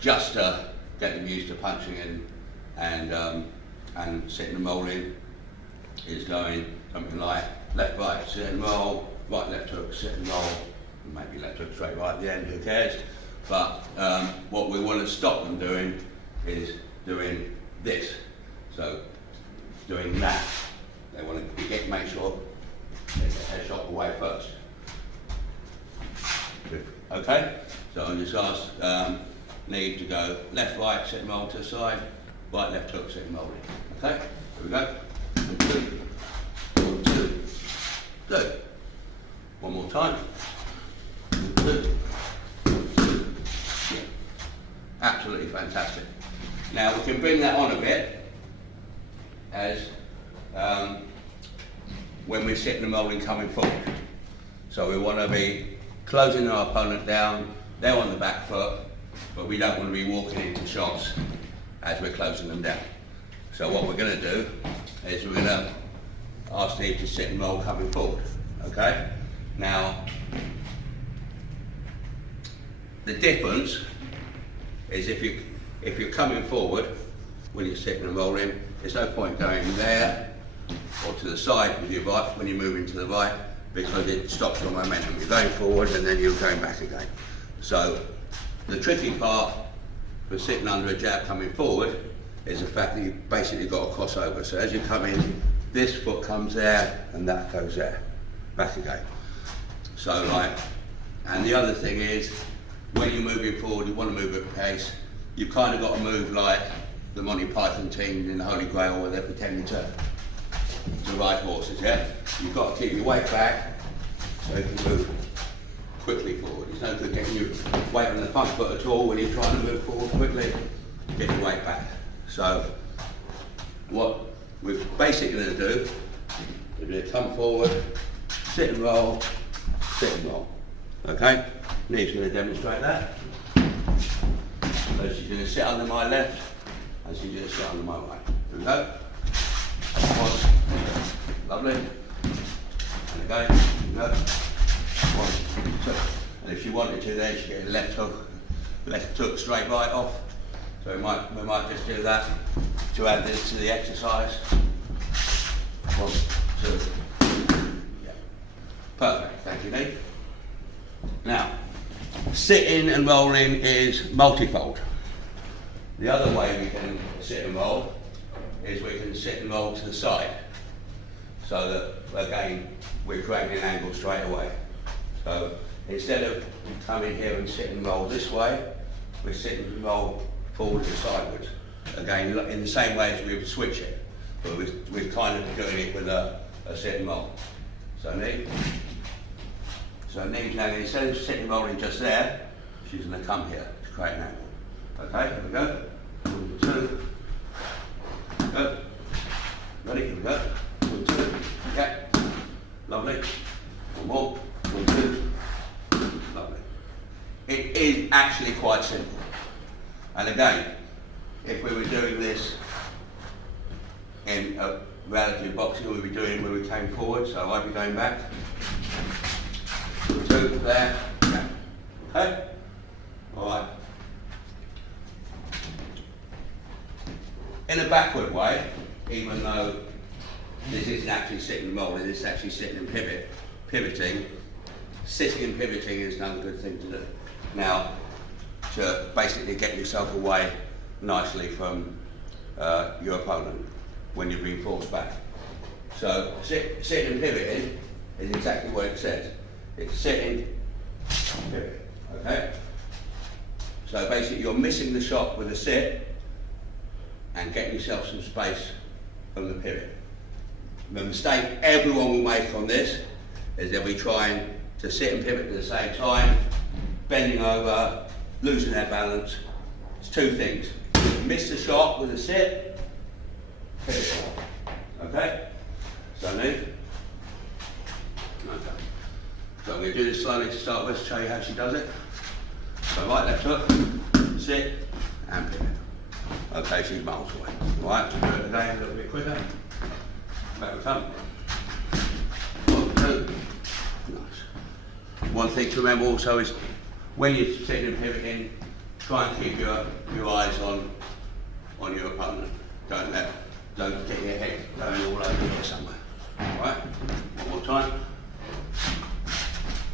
just to get them used to punching in and sitting and rolling, is going something like left, right, sit and roll, right, left hook, sit and roll, maybe left hook straight right at the end, who cares? But what we want to stop them doing is doing this. So doing that. They want to make sure they get their shot away first. Okay? So I'll just ask Neve to go left, right, sit and roll to the side, right, left hook, sit and roll in. Okay? Here we go. 1, 2, 1, 2, 2. One more time. 1, 2, 1, 2. Yeah. Absolutely fantastic. Now we can bring that on a bit as when we're sitting and rolling coming forward. So we want to be closing our opponent down, they're on the back foot, but we don't want to be walking into shots as we're closing them down. So what we're going to do is we're going to ask Steve to sit and roll coming forward, okay? Now, the difference is if you're coming forward when you're sitting and rolling, there's no point going there or to the side with your right when you're moving to the right, because it stops your momentum. You're going forward and then you're going back again. So the tricky part for sitting under a jab coming forward is the fact that you've basically got a crossover. So as you come in, this foot comes there and that goes there, back again. So and the other thing is, when you're moving forward, you want to move at pace, you've kind of got to move like the Monty Python teams in the Holy Grail where they're pretending to ride horses, yeah? You've got to keep your weight back so you can move quickly forward. It's no good getting your weight on the front foot at all when you're trying to move forward quickly. Get your weight back. So what we're basically going to do is come forward, sit and roll, okay? Neve's going to demonstrate that. So she's going to sit under my left and she's going to sit under my right. Here we go. One, lovely. And again, here we go. 1, 2. And if she wanted to there, she get a left hook straight right off. So we might just do that to add this to the exercise. 1, 2. Yeah. Perfect, thank you, Neve. Now, sitting and rolling is multifold. The other way we can sit and roll is we can sit and roll to the side. So that, again, we're creating an angle straight away. So instead of coming here and sit and roll this way, we sit and roll forward and sideways. Again, in the same way as we would switch it, but we're kind of doing it with a sit and roll. So Neve now, instead of sitting and rolling just there, she's going to come here to create an angle. Okay, here we go. 1, 2. Go. Ready? Here we go. 1, 2. Yeah. Lovely. One more. 1, 2. Lovely. It is actually quite simple. And again, if we were doing this in a relative boxing, we'd be doing it when we came forward, so I'd be going back. 2, there, yeah. Okay? Alright. In a backward way, even though this isn't actually sitting and rolling, this is actually sitting and pivoting, sitting and pivoting is another good thing to do. Now, to basically get yourself away nicely from your opponent when you're being forced back. So sitting and pivoting is exactly what it says. It's sitting, pivot, okay? So basically you're missing the shot with a sit and getting yourself some space from the pivot. The mistake everyone will make on this is they'll be trying to sit and pivot at the same time, bending over, losing their balance. It's two things. Miss the shot with a sit, pivot. Okay? So Neve? Okay. So I'm going to do this slowly to start with to show you how she does it. So right, left hook, sit, and pivot. Okay, she's miles away. Right, we'll do it again a little bit quicker. Back we come. 1, 2. Nice. One thing to remember also is when you're sitting and pivoting, try and keep your eyes on your opponent. Don't get your head going all over here somewhere. Alright, one more time.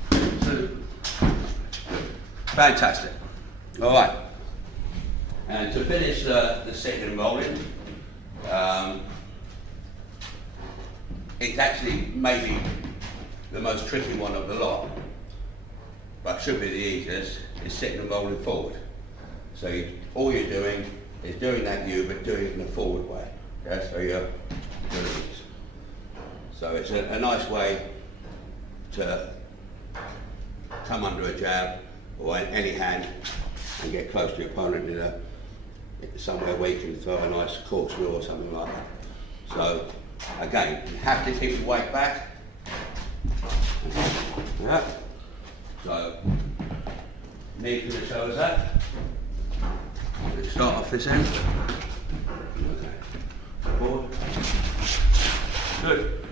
2. Fantastic. Alright. And to finish the sitting and rolling, it's actually maybe the most tricky one of the lot, but should be the easiest, is sitting and rolling forward. So all you're doing is doing that U, but doing it in a forward way. Yeah? So you're doing this. So it's a nice way to come under a jab or any hand and get close to your opponent in somewhere where you can throw a nice corkscrew or something like that. So again, you have to keep your weight back. Yeah. So Neve going to show us that. Let's start off this end. Okay. Forward. Good.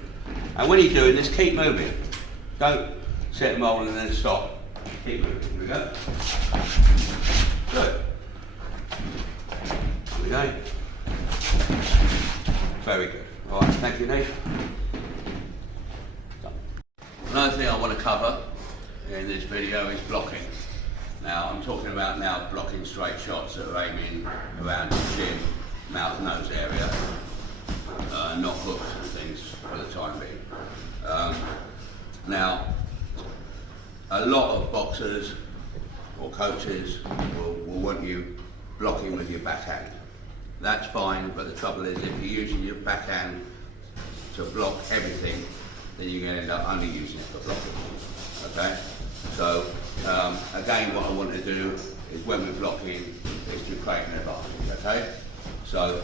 And when you're doing this, keep moving. Don't sit and roll and then stop. Keep moving. Here we go. Good. Here we go. Very good. All right, thank you, Neve. Another thing I want to cover in this video is blocking. Now, I'm talking about now blocking straight shots that are aiming around the chin, mouth, nose area, not hooks and things for the time being. Now, a lot of boxers or coaches will want you blocking with your backhand. that's fine, but the trouble is if you're using your backhand to block everything, then you're going to end up only using it for blocking. Okay? So, again, what I want to do is when we're blocking, is to create an advantage. Okay? So,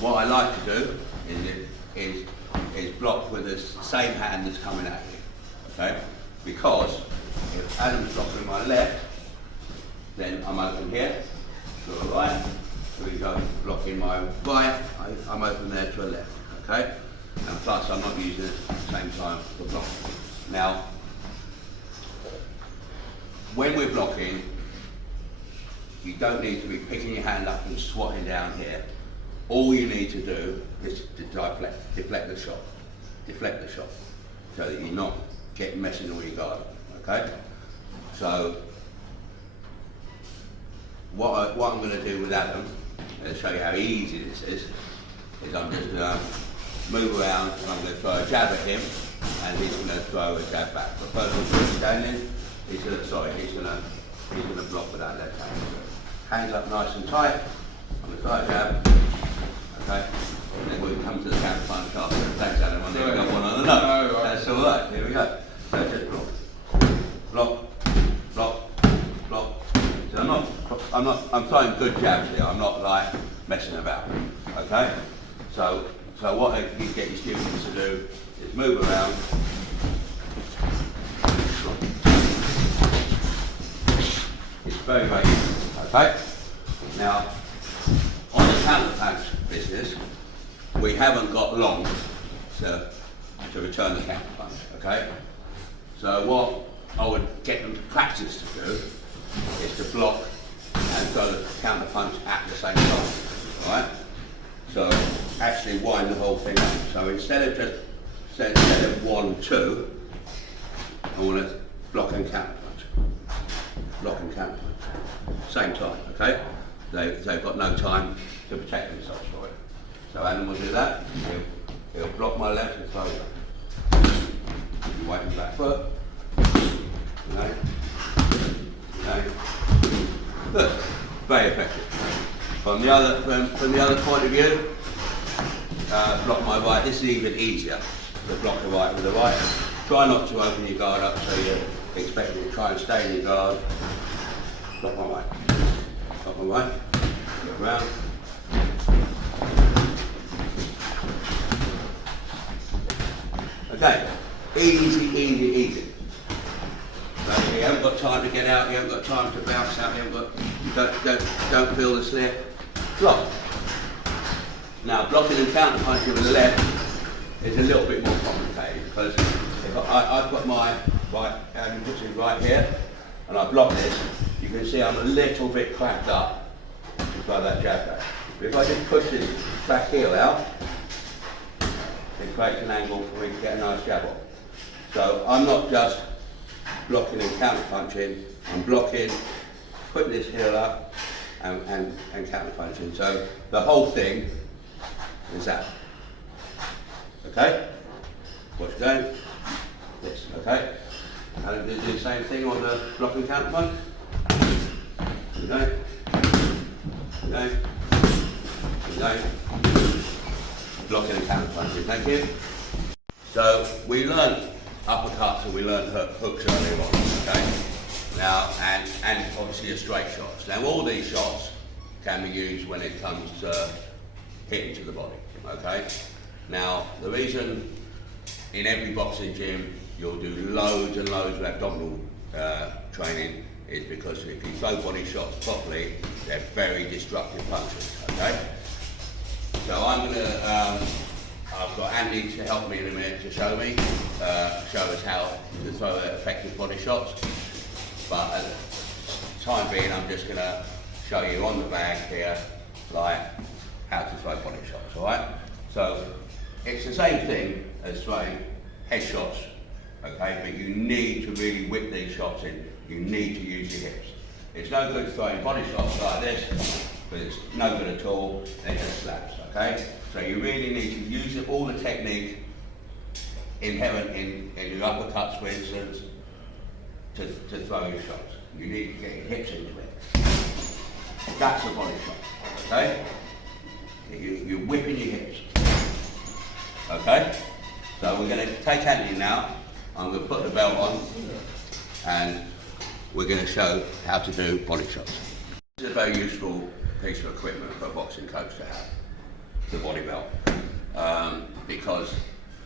what I like to do is block with the same hand that's coming at you. Okay? Because if Adam's blocking my left, then I'm open here to the right. So we go blocking my right, I'm open there to the left. Okay? And plus I'm not using it at the same time for blocking. Now, when we're blocking, you don't need to be picking your hand up and swatting down here. All you need to do is to deflect the shot. Deflect the shot. So that you're not getting messing all your guard. Okay? So, what I'm going to do with Adam, and to show you how easy this is I'm just going to move around and I'm going to throw a jab at him and he's going to throw a jab back. But first of all, he's standing, he's going to block with that left hand. Hands up nice and tight, I'm going to throw a jab, okay? And then we'll come to the counter punch after. Thanks Adam, I think we got one on the nose. No, that's alright, here we go. So just block. Block, block, block. So I'm throwing good jabs here, I'm not like messing about, okay? So what you get your students to do is move around. It's very, very easy, okay? Now, on the counter punch business, we haven't got long to return the counter punch, okay? So what I would get them to practice to do is to block and throw the counter punch at the same time, alright? So actually wind the whole thing up. So instead of 1, 2, I want to block and counter punch. Block and counter punch. Same time, okay? They've got no time to protect themselves for it. So Adam will do that. He'll block my left and throw it. Wipe his back foot. Okay. Okay. Good. Very effective. From the other point of view, block my right. This is even easier to block the right with the right. Try not to open your guard up so you're expecting to try and stay in your guard. Block my right. Block my right. Look around. Okay. Easy, easy, easy. So you haven't got time to get out, you haven't got time to bounce out, don't feel the slip. Block. Now blocking and counter punching with the left is a little bit more complicated because if I've got my right hand pushing right here and I block this, you can see I'm a little bit cracked up just by that jab back. But if I just push this back heel out, it creates an angle for me to get a nice jab on. So I'm not just blocking and counter punching, I'm blocking, putting this heel up and counter punching. So the whole thing is that. Okay? Watch going. This, okay? And do the same thing on the block and counter punch. Okay? Okay? Okay? Blocking and counter punching, thank you. So we learned uppercuts and we learned hooks earlier on, okay? Now, and obviously the straight shots. Now all these shots can be used when it comes to hitting to the body, okay? Now, the reason in every boxing gym you'll do loads and loads of abdominal training is because if you throw body shots properly, they're very destructive punches, okay? So I'm gonna, I've got Andy to help me in a minute to show us how to throw effective body shots. But at the time being, I'm just going to show you on the bag here, like how to throw body shots. All right. So it's the same thing as throwing head shots, okay? But you need to really whip these shots in. You need to use your hips. It's no good throwing body shots like this, but it's no good at all. They're just slaps, okay? So you really need to use all the technique inherent in your uppercuts, for instance, to throw your shots. You need to get your hips into it. That's a body shot, okay? You're whipping your hips. Okay? So we're going to take Anthony now. I'm going to put the belt on and we're going to show how to do body shots. This is a very useful piece of equipment for a boxing coach to have, the body belt, because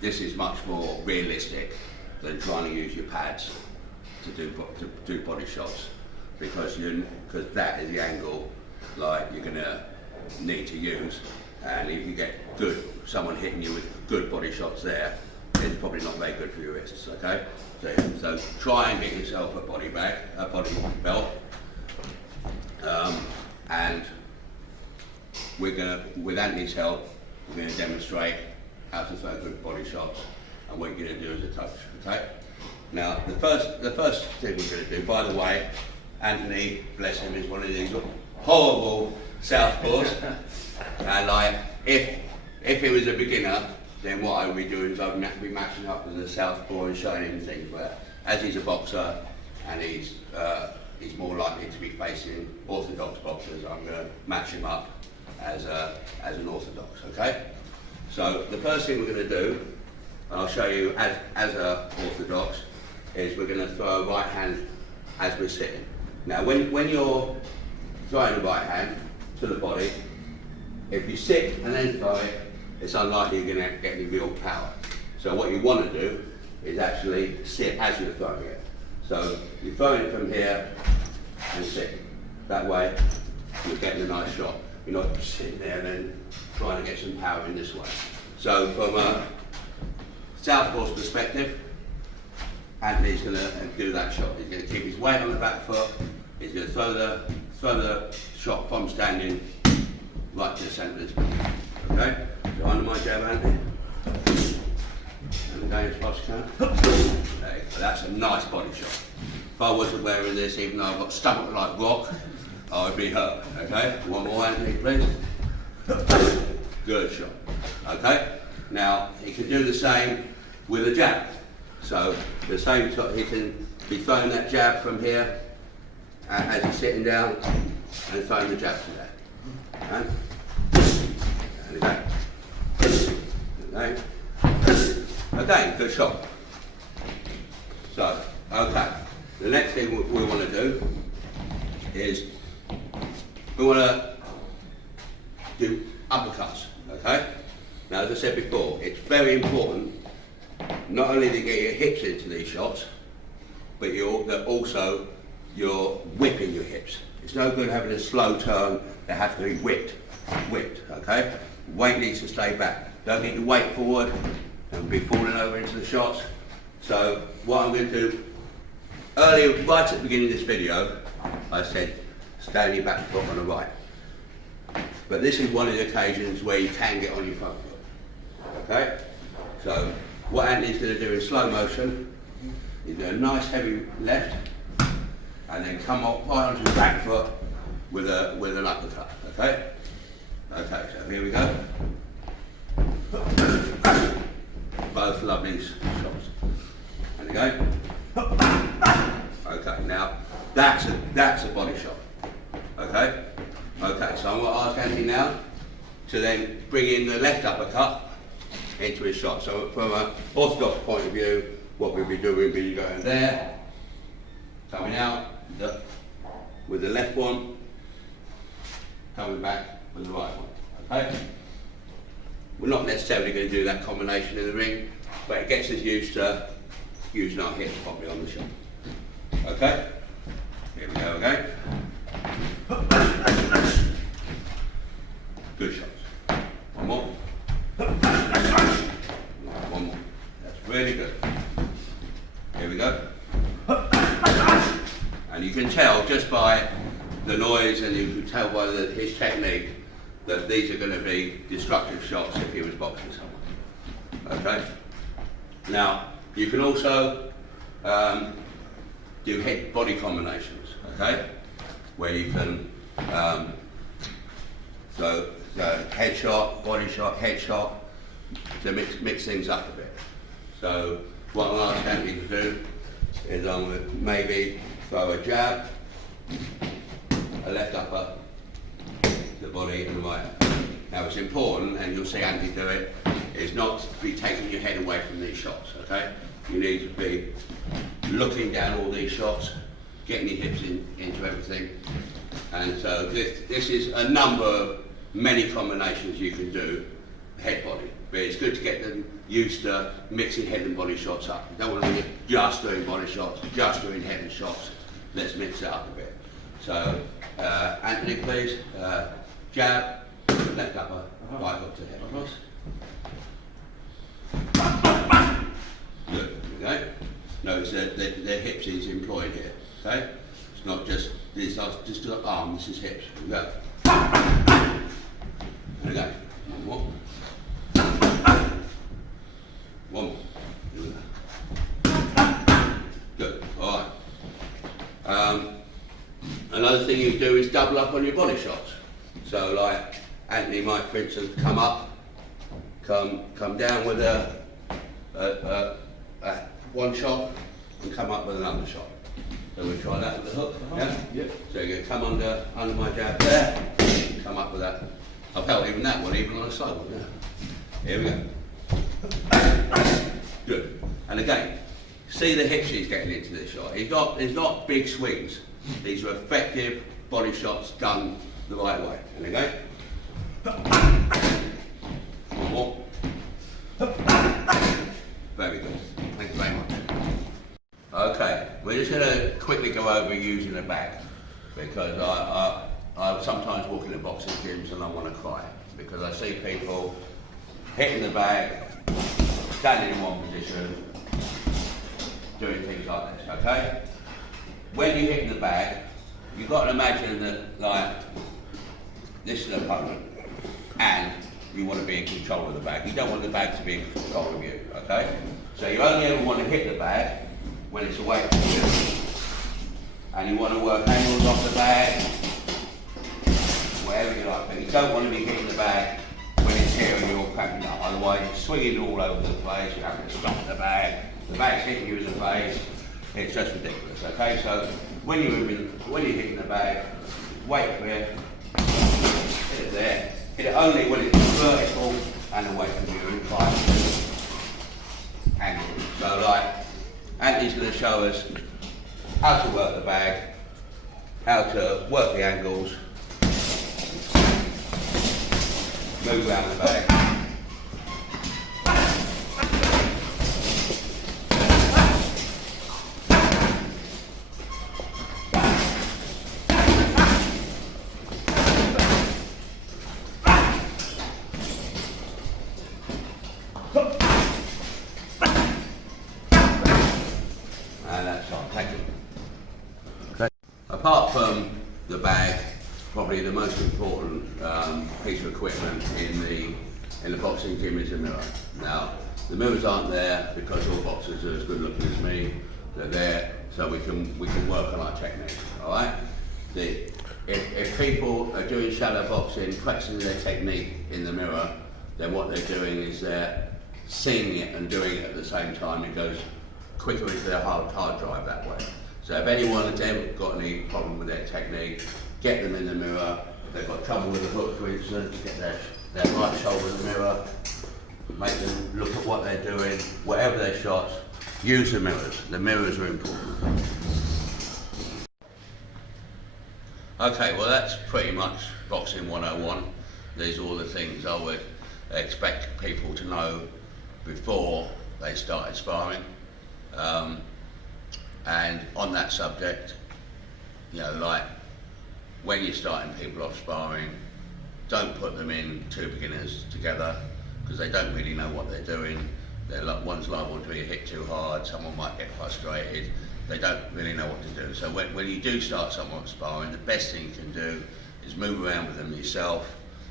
this is much more realistic than trying to use your pads to do body shots, because that is the angle like you're going to need to use, and if you get someone hitting you with good body shots there, it's probably not very good for your wrists. Okay, so try and get yourself a body belt, and we're going to, with Anthony's help, we're going to demonstrate how to throw good body shots and what you're going to do as a coach. Okay. Now the first thing we're going to do, by the way, Anthony, bless him, is one of these horrible southpaws, and like if he was a beginner, then what I would be doing is I would be matching up as a southpaw and showing him things. But as he's a boxer and he's more likely to be facing orthodox boxers, I'm going to match him up as an orthodox. Okay. So the first thing we're going to do, and I'll show you as a orthodox, is we're going to throw a right hand as we're sitting. Now when you're throwing the right hand to the body, if you sit and then throw it, it's unlikely you're going to get any real power. So what you want to do is actually sit as you're throwing it. So you're throwing it from here and sit. That way you're getting a nice shot. You're not sitting there and then trying to get some power in this way. So from a southpaw's perspective, Anthony's going to do that shot. He's going to keep his weight on the back foot. He's going to throw the shot from standing right to the centre of his body. Okay? So under my jab, Anthony. And again as fast as you can. There you go. That's a nice body shot. If I wasn't wearing this, even though I've got stomach like rock, I would be hurt. Okay? One more, Anthony, please. Good shot. Okay? Now, he can do the same with a jab. So, the same shot, he can be throwing that jab from here as he's sitting down and throwing the jab from there. Okay? And again. Okay, good shot. So, okay. The next thing we want to do is we want to do uppercuts. Okay? Now, as I said before, it's very important not only to get your hips into these shots, but that also you're whipping your hips. It's no good having a slow turn. They have to be whipped, okay? Weight needs to stay back. Don't get your weight forward and be falling over into the shots. So what I'm going to do, earlier, right at the beginning of this video, I said, stand your back foot on the right. But this is one of the occasions where you can get on your front foot, okay? So what Anthony's going to do in slow motion is do a nice heavy left and then come up right onto the back foot with an uppercut, okay? Okay, so here we go. Both lovely shots. And again. Okay, now that's a body shot. Okay? Okay, so I'm going to ask Anthony now to then bring in the left uppercut into his shot. So from an orthodox point of view, what we'll be doing will be going there, coming out with the left one, coming back with the right one. Okay? We're not necessarily going to do that combination in the ring, but it gets us used to using our hips properly on the shot. Okay? Here we go again. Good shots. One more. One more. That's really good. Here we go. And you can tell just by the noise, and you can tell by his technique, that these are going to be destructive shots if he was boxing someone. Okay? Now, you can also do hit body combinations, okay? Where you can, so head shot, body shot, head shot, to mix things up a bit. So what I'm asking you to do is I'm going to maybe throw a jab, a left upper, the body and the right. Now it's important, and you'll see Andy do it, is not to be taking your head away from these shots, okay? You need to be looking down all these shots, getting your hips into everything. And so this is a number of many combinations you can do, head body. But it's good to get them used to mixing head and body shots up. You don't want to be just doing body shots, just doing head and shots. Let's mix it up a bit. So, Anthony, please, jab, left upper, right hook to head cross. Good, okay? Notice that their hips is employed here, okay? It's not just this, just the arm, this is hips. Here we go. There we go. One more. One more. Here we go. Good, all right. Another thing you do is double up on your body shots. So like Anthony might, for instance, come up, come down with one shot and come up with another shot. So we try that with the hook. Yeah? Yep. So you come under my jab there, come up with that. I've held even that one, even on a side one. Yeah. Here we go. Good. And again, see the hips he's getting into this shot. He's not big swings. These are effective body shots done the right way. And again. One more. Very good. Thank you very much. Okay, we're just going to quickly go over using a bag, because I sometimes walk in the boxing gyms and I want to cry, because I see people hitting the bag, standing in one position, doing things like this, okay? When you're hitting the bag, you've got to imagine that, like, this is an opponent, and you want to be in control of the bag. You don't want the bag to be in control of you, okay? So you only ever want to hit the bag when it's away from you. And you want to work angles off the bag, wherever you like, but you don't want to be hitting the bag when it's here and you're cracking up. Otherwise you're swinging all over the place, you're having to stop the bag's hitting you in the face. It's just ridiculous, okay? So when you're hitting the bag, wait for it, hit it there. Hit it only when it's vertical and away from you and try to angle. So like, Anthony's going to show us how to work the bag, how to work the angles, move around the bag. Apart from the bag, probably the most important piece of equipment in the boxing gym is a mirror. Now, the mirrors aren't there because all boxers are as good looking as me. They're there so we can work on our technique. All right. If people are doing shadow boxing, practicing their technique in the mirror, then what they're doing is they're seeing it and doing it at the same time. It goes quicker into their hard drive that way. So if anyone has ever got any problem with their technique, get them in the mirror. If they've got trouble with the hook, for instance, get their right shoulder in the mirror, make them look at what they're doing, whatever their shots, use the mirrors. The mirrors are important. Okay, well that's pretty much boxing 101. These are all the things I would expect people to know before they started sparring. And on that subject, you know, like when you're starting people off sparring, don't put them in two beginners together because they don't really know what they're doing. One's liable to be hit too hard, someone might get frustrated, they don't really know what to do. So when you do start someone sparring, the best thing you can do is move around with them yourself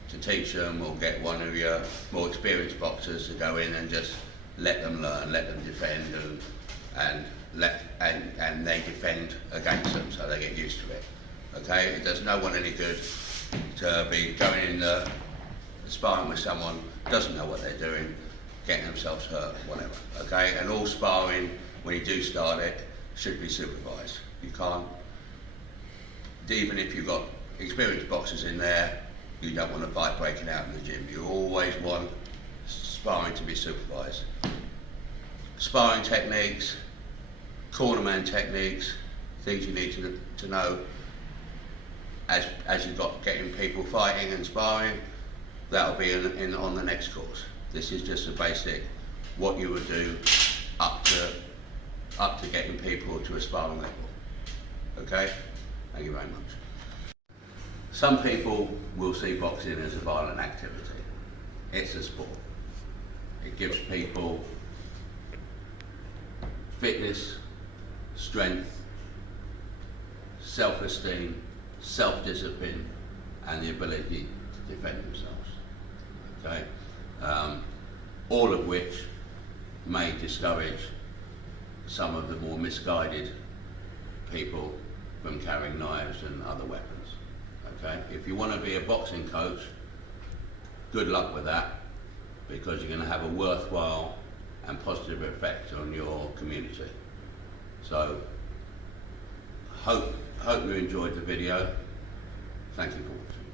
to teach them, or get one of your more experienced boxers to go in and just let them learn, let them defend, and they defend against them, so they get used to it. Okay, it does no one any good to be going in the sparring with someone who doesn't know what they're doing, getting themselves hurt, whatever. Okay, and all sparring, when you do start it, should be supervised. You can't, even if you've got experienced boxers in there, You don't want a fight breaking out in the gym. You always want sparring to be supervised. Sparring techniques, cornerman techniques, things you need to know as you've got getting people fighting and sparring. That'll be on the next course. This is just a basic what you would do up to getting people to a sparring level. Okay? Thank you very much. Some people will see boxing as a violent activity. It's a sport. It gives people fitness, strength, self-esteem, self-discipline, and the ability to defend themselves. Okay? All of which may discourage some of the more misguided people from carrying knives and other weapons. Okay? If you want to be a boxing coach, good luck with that, because you're going to have a worthwhile and positive effect on your community. So, hope you enjoyed the video. Thank you for watching.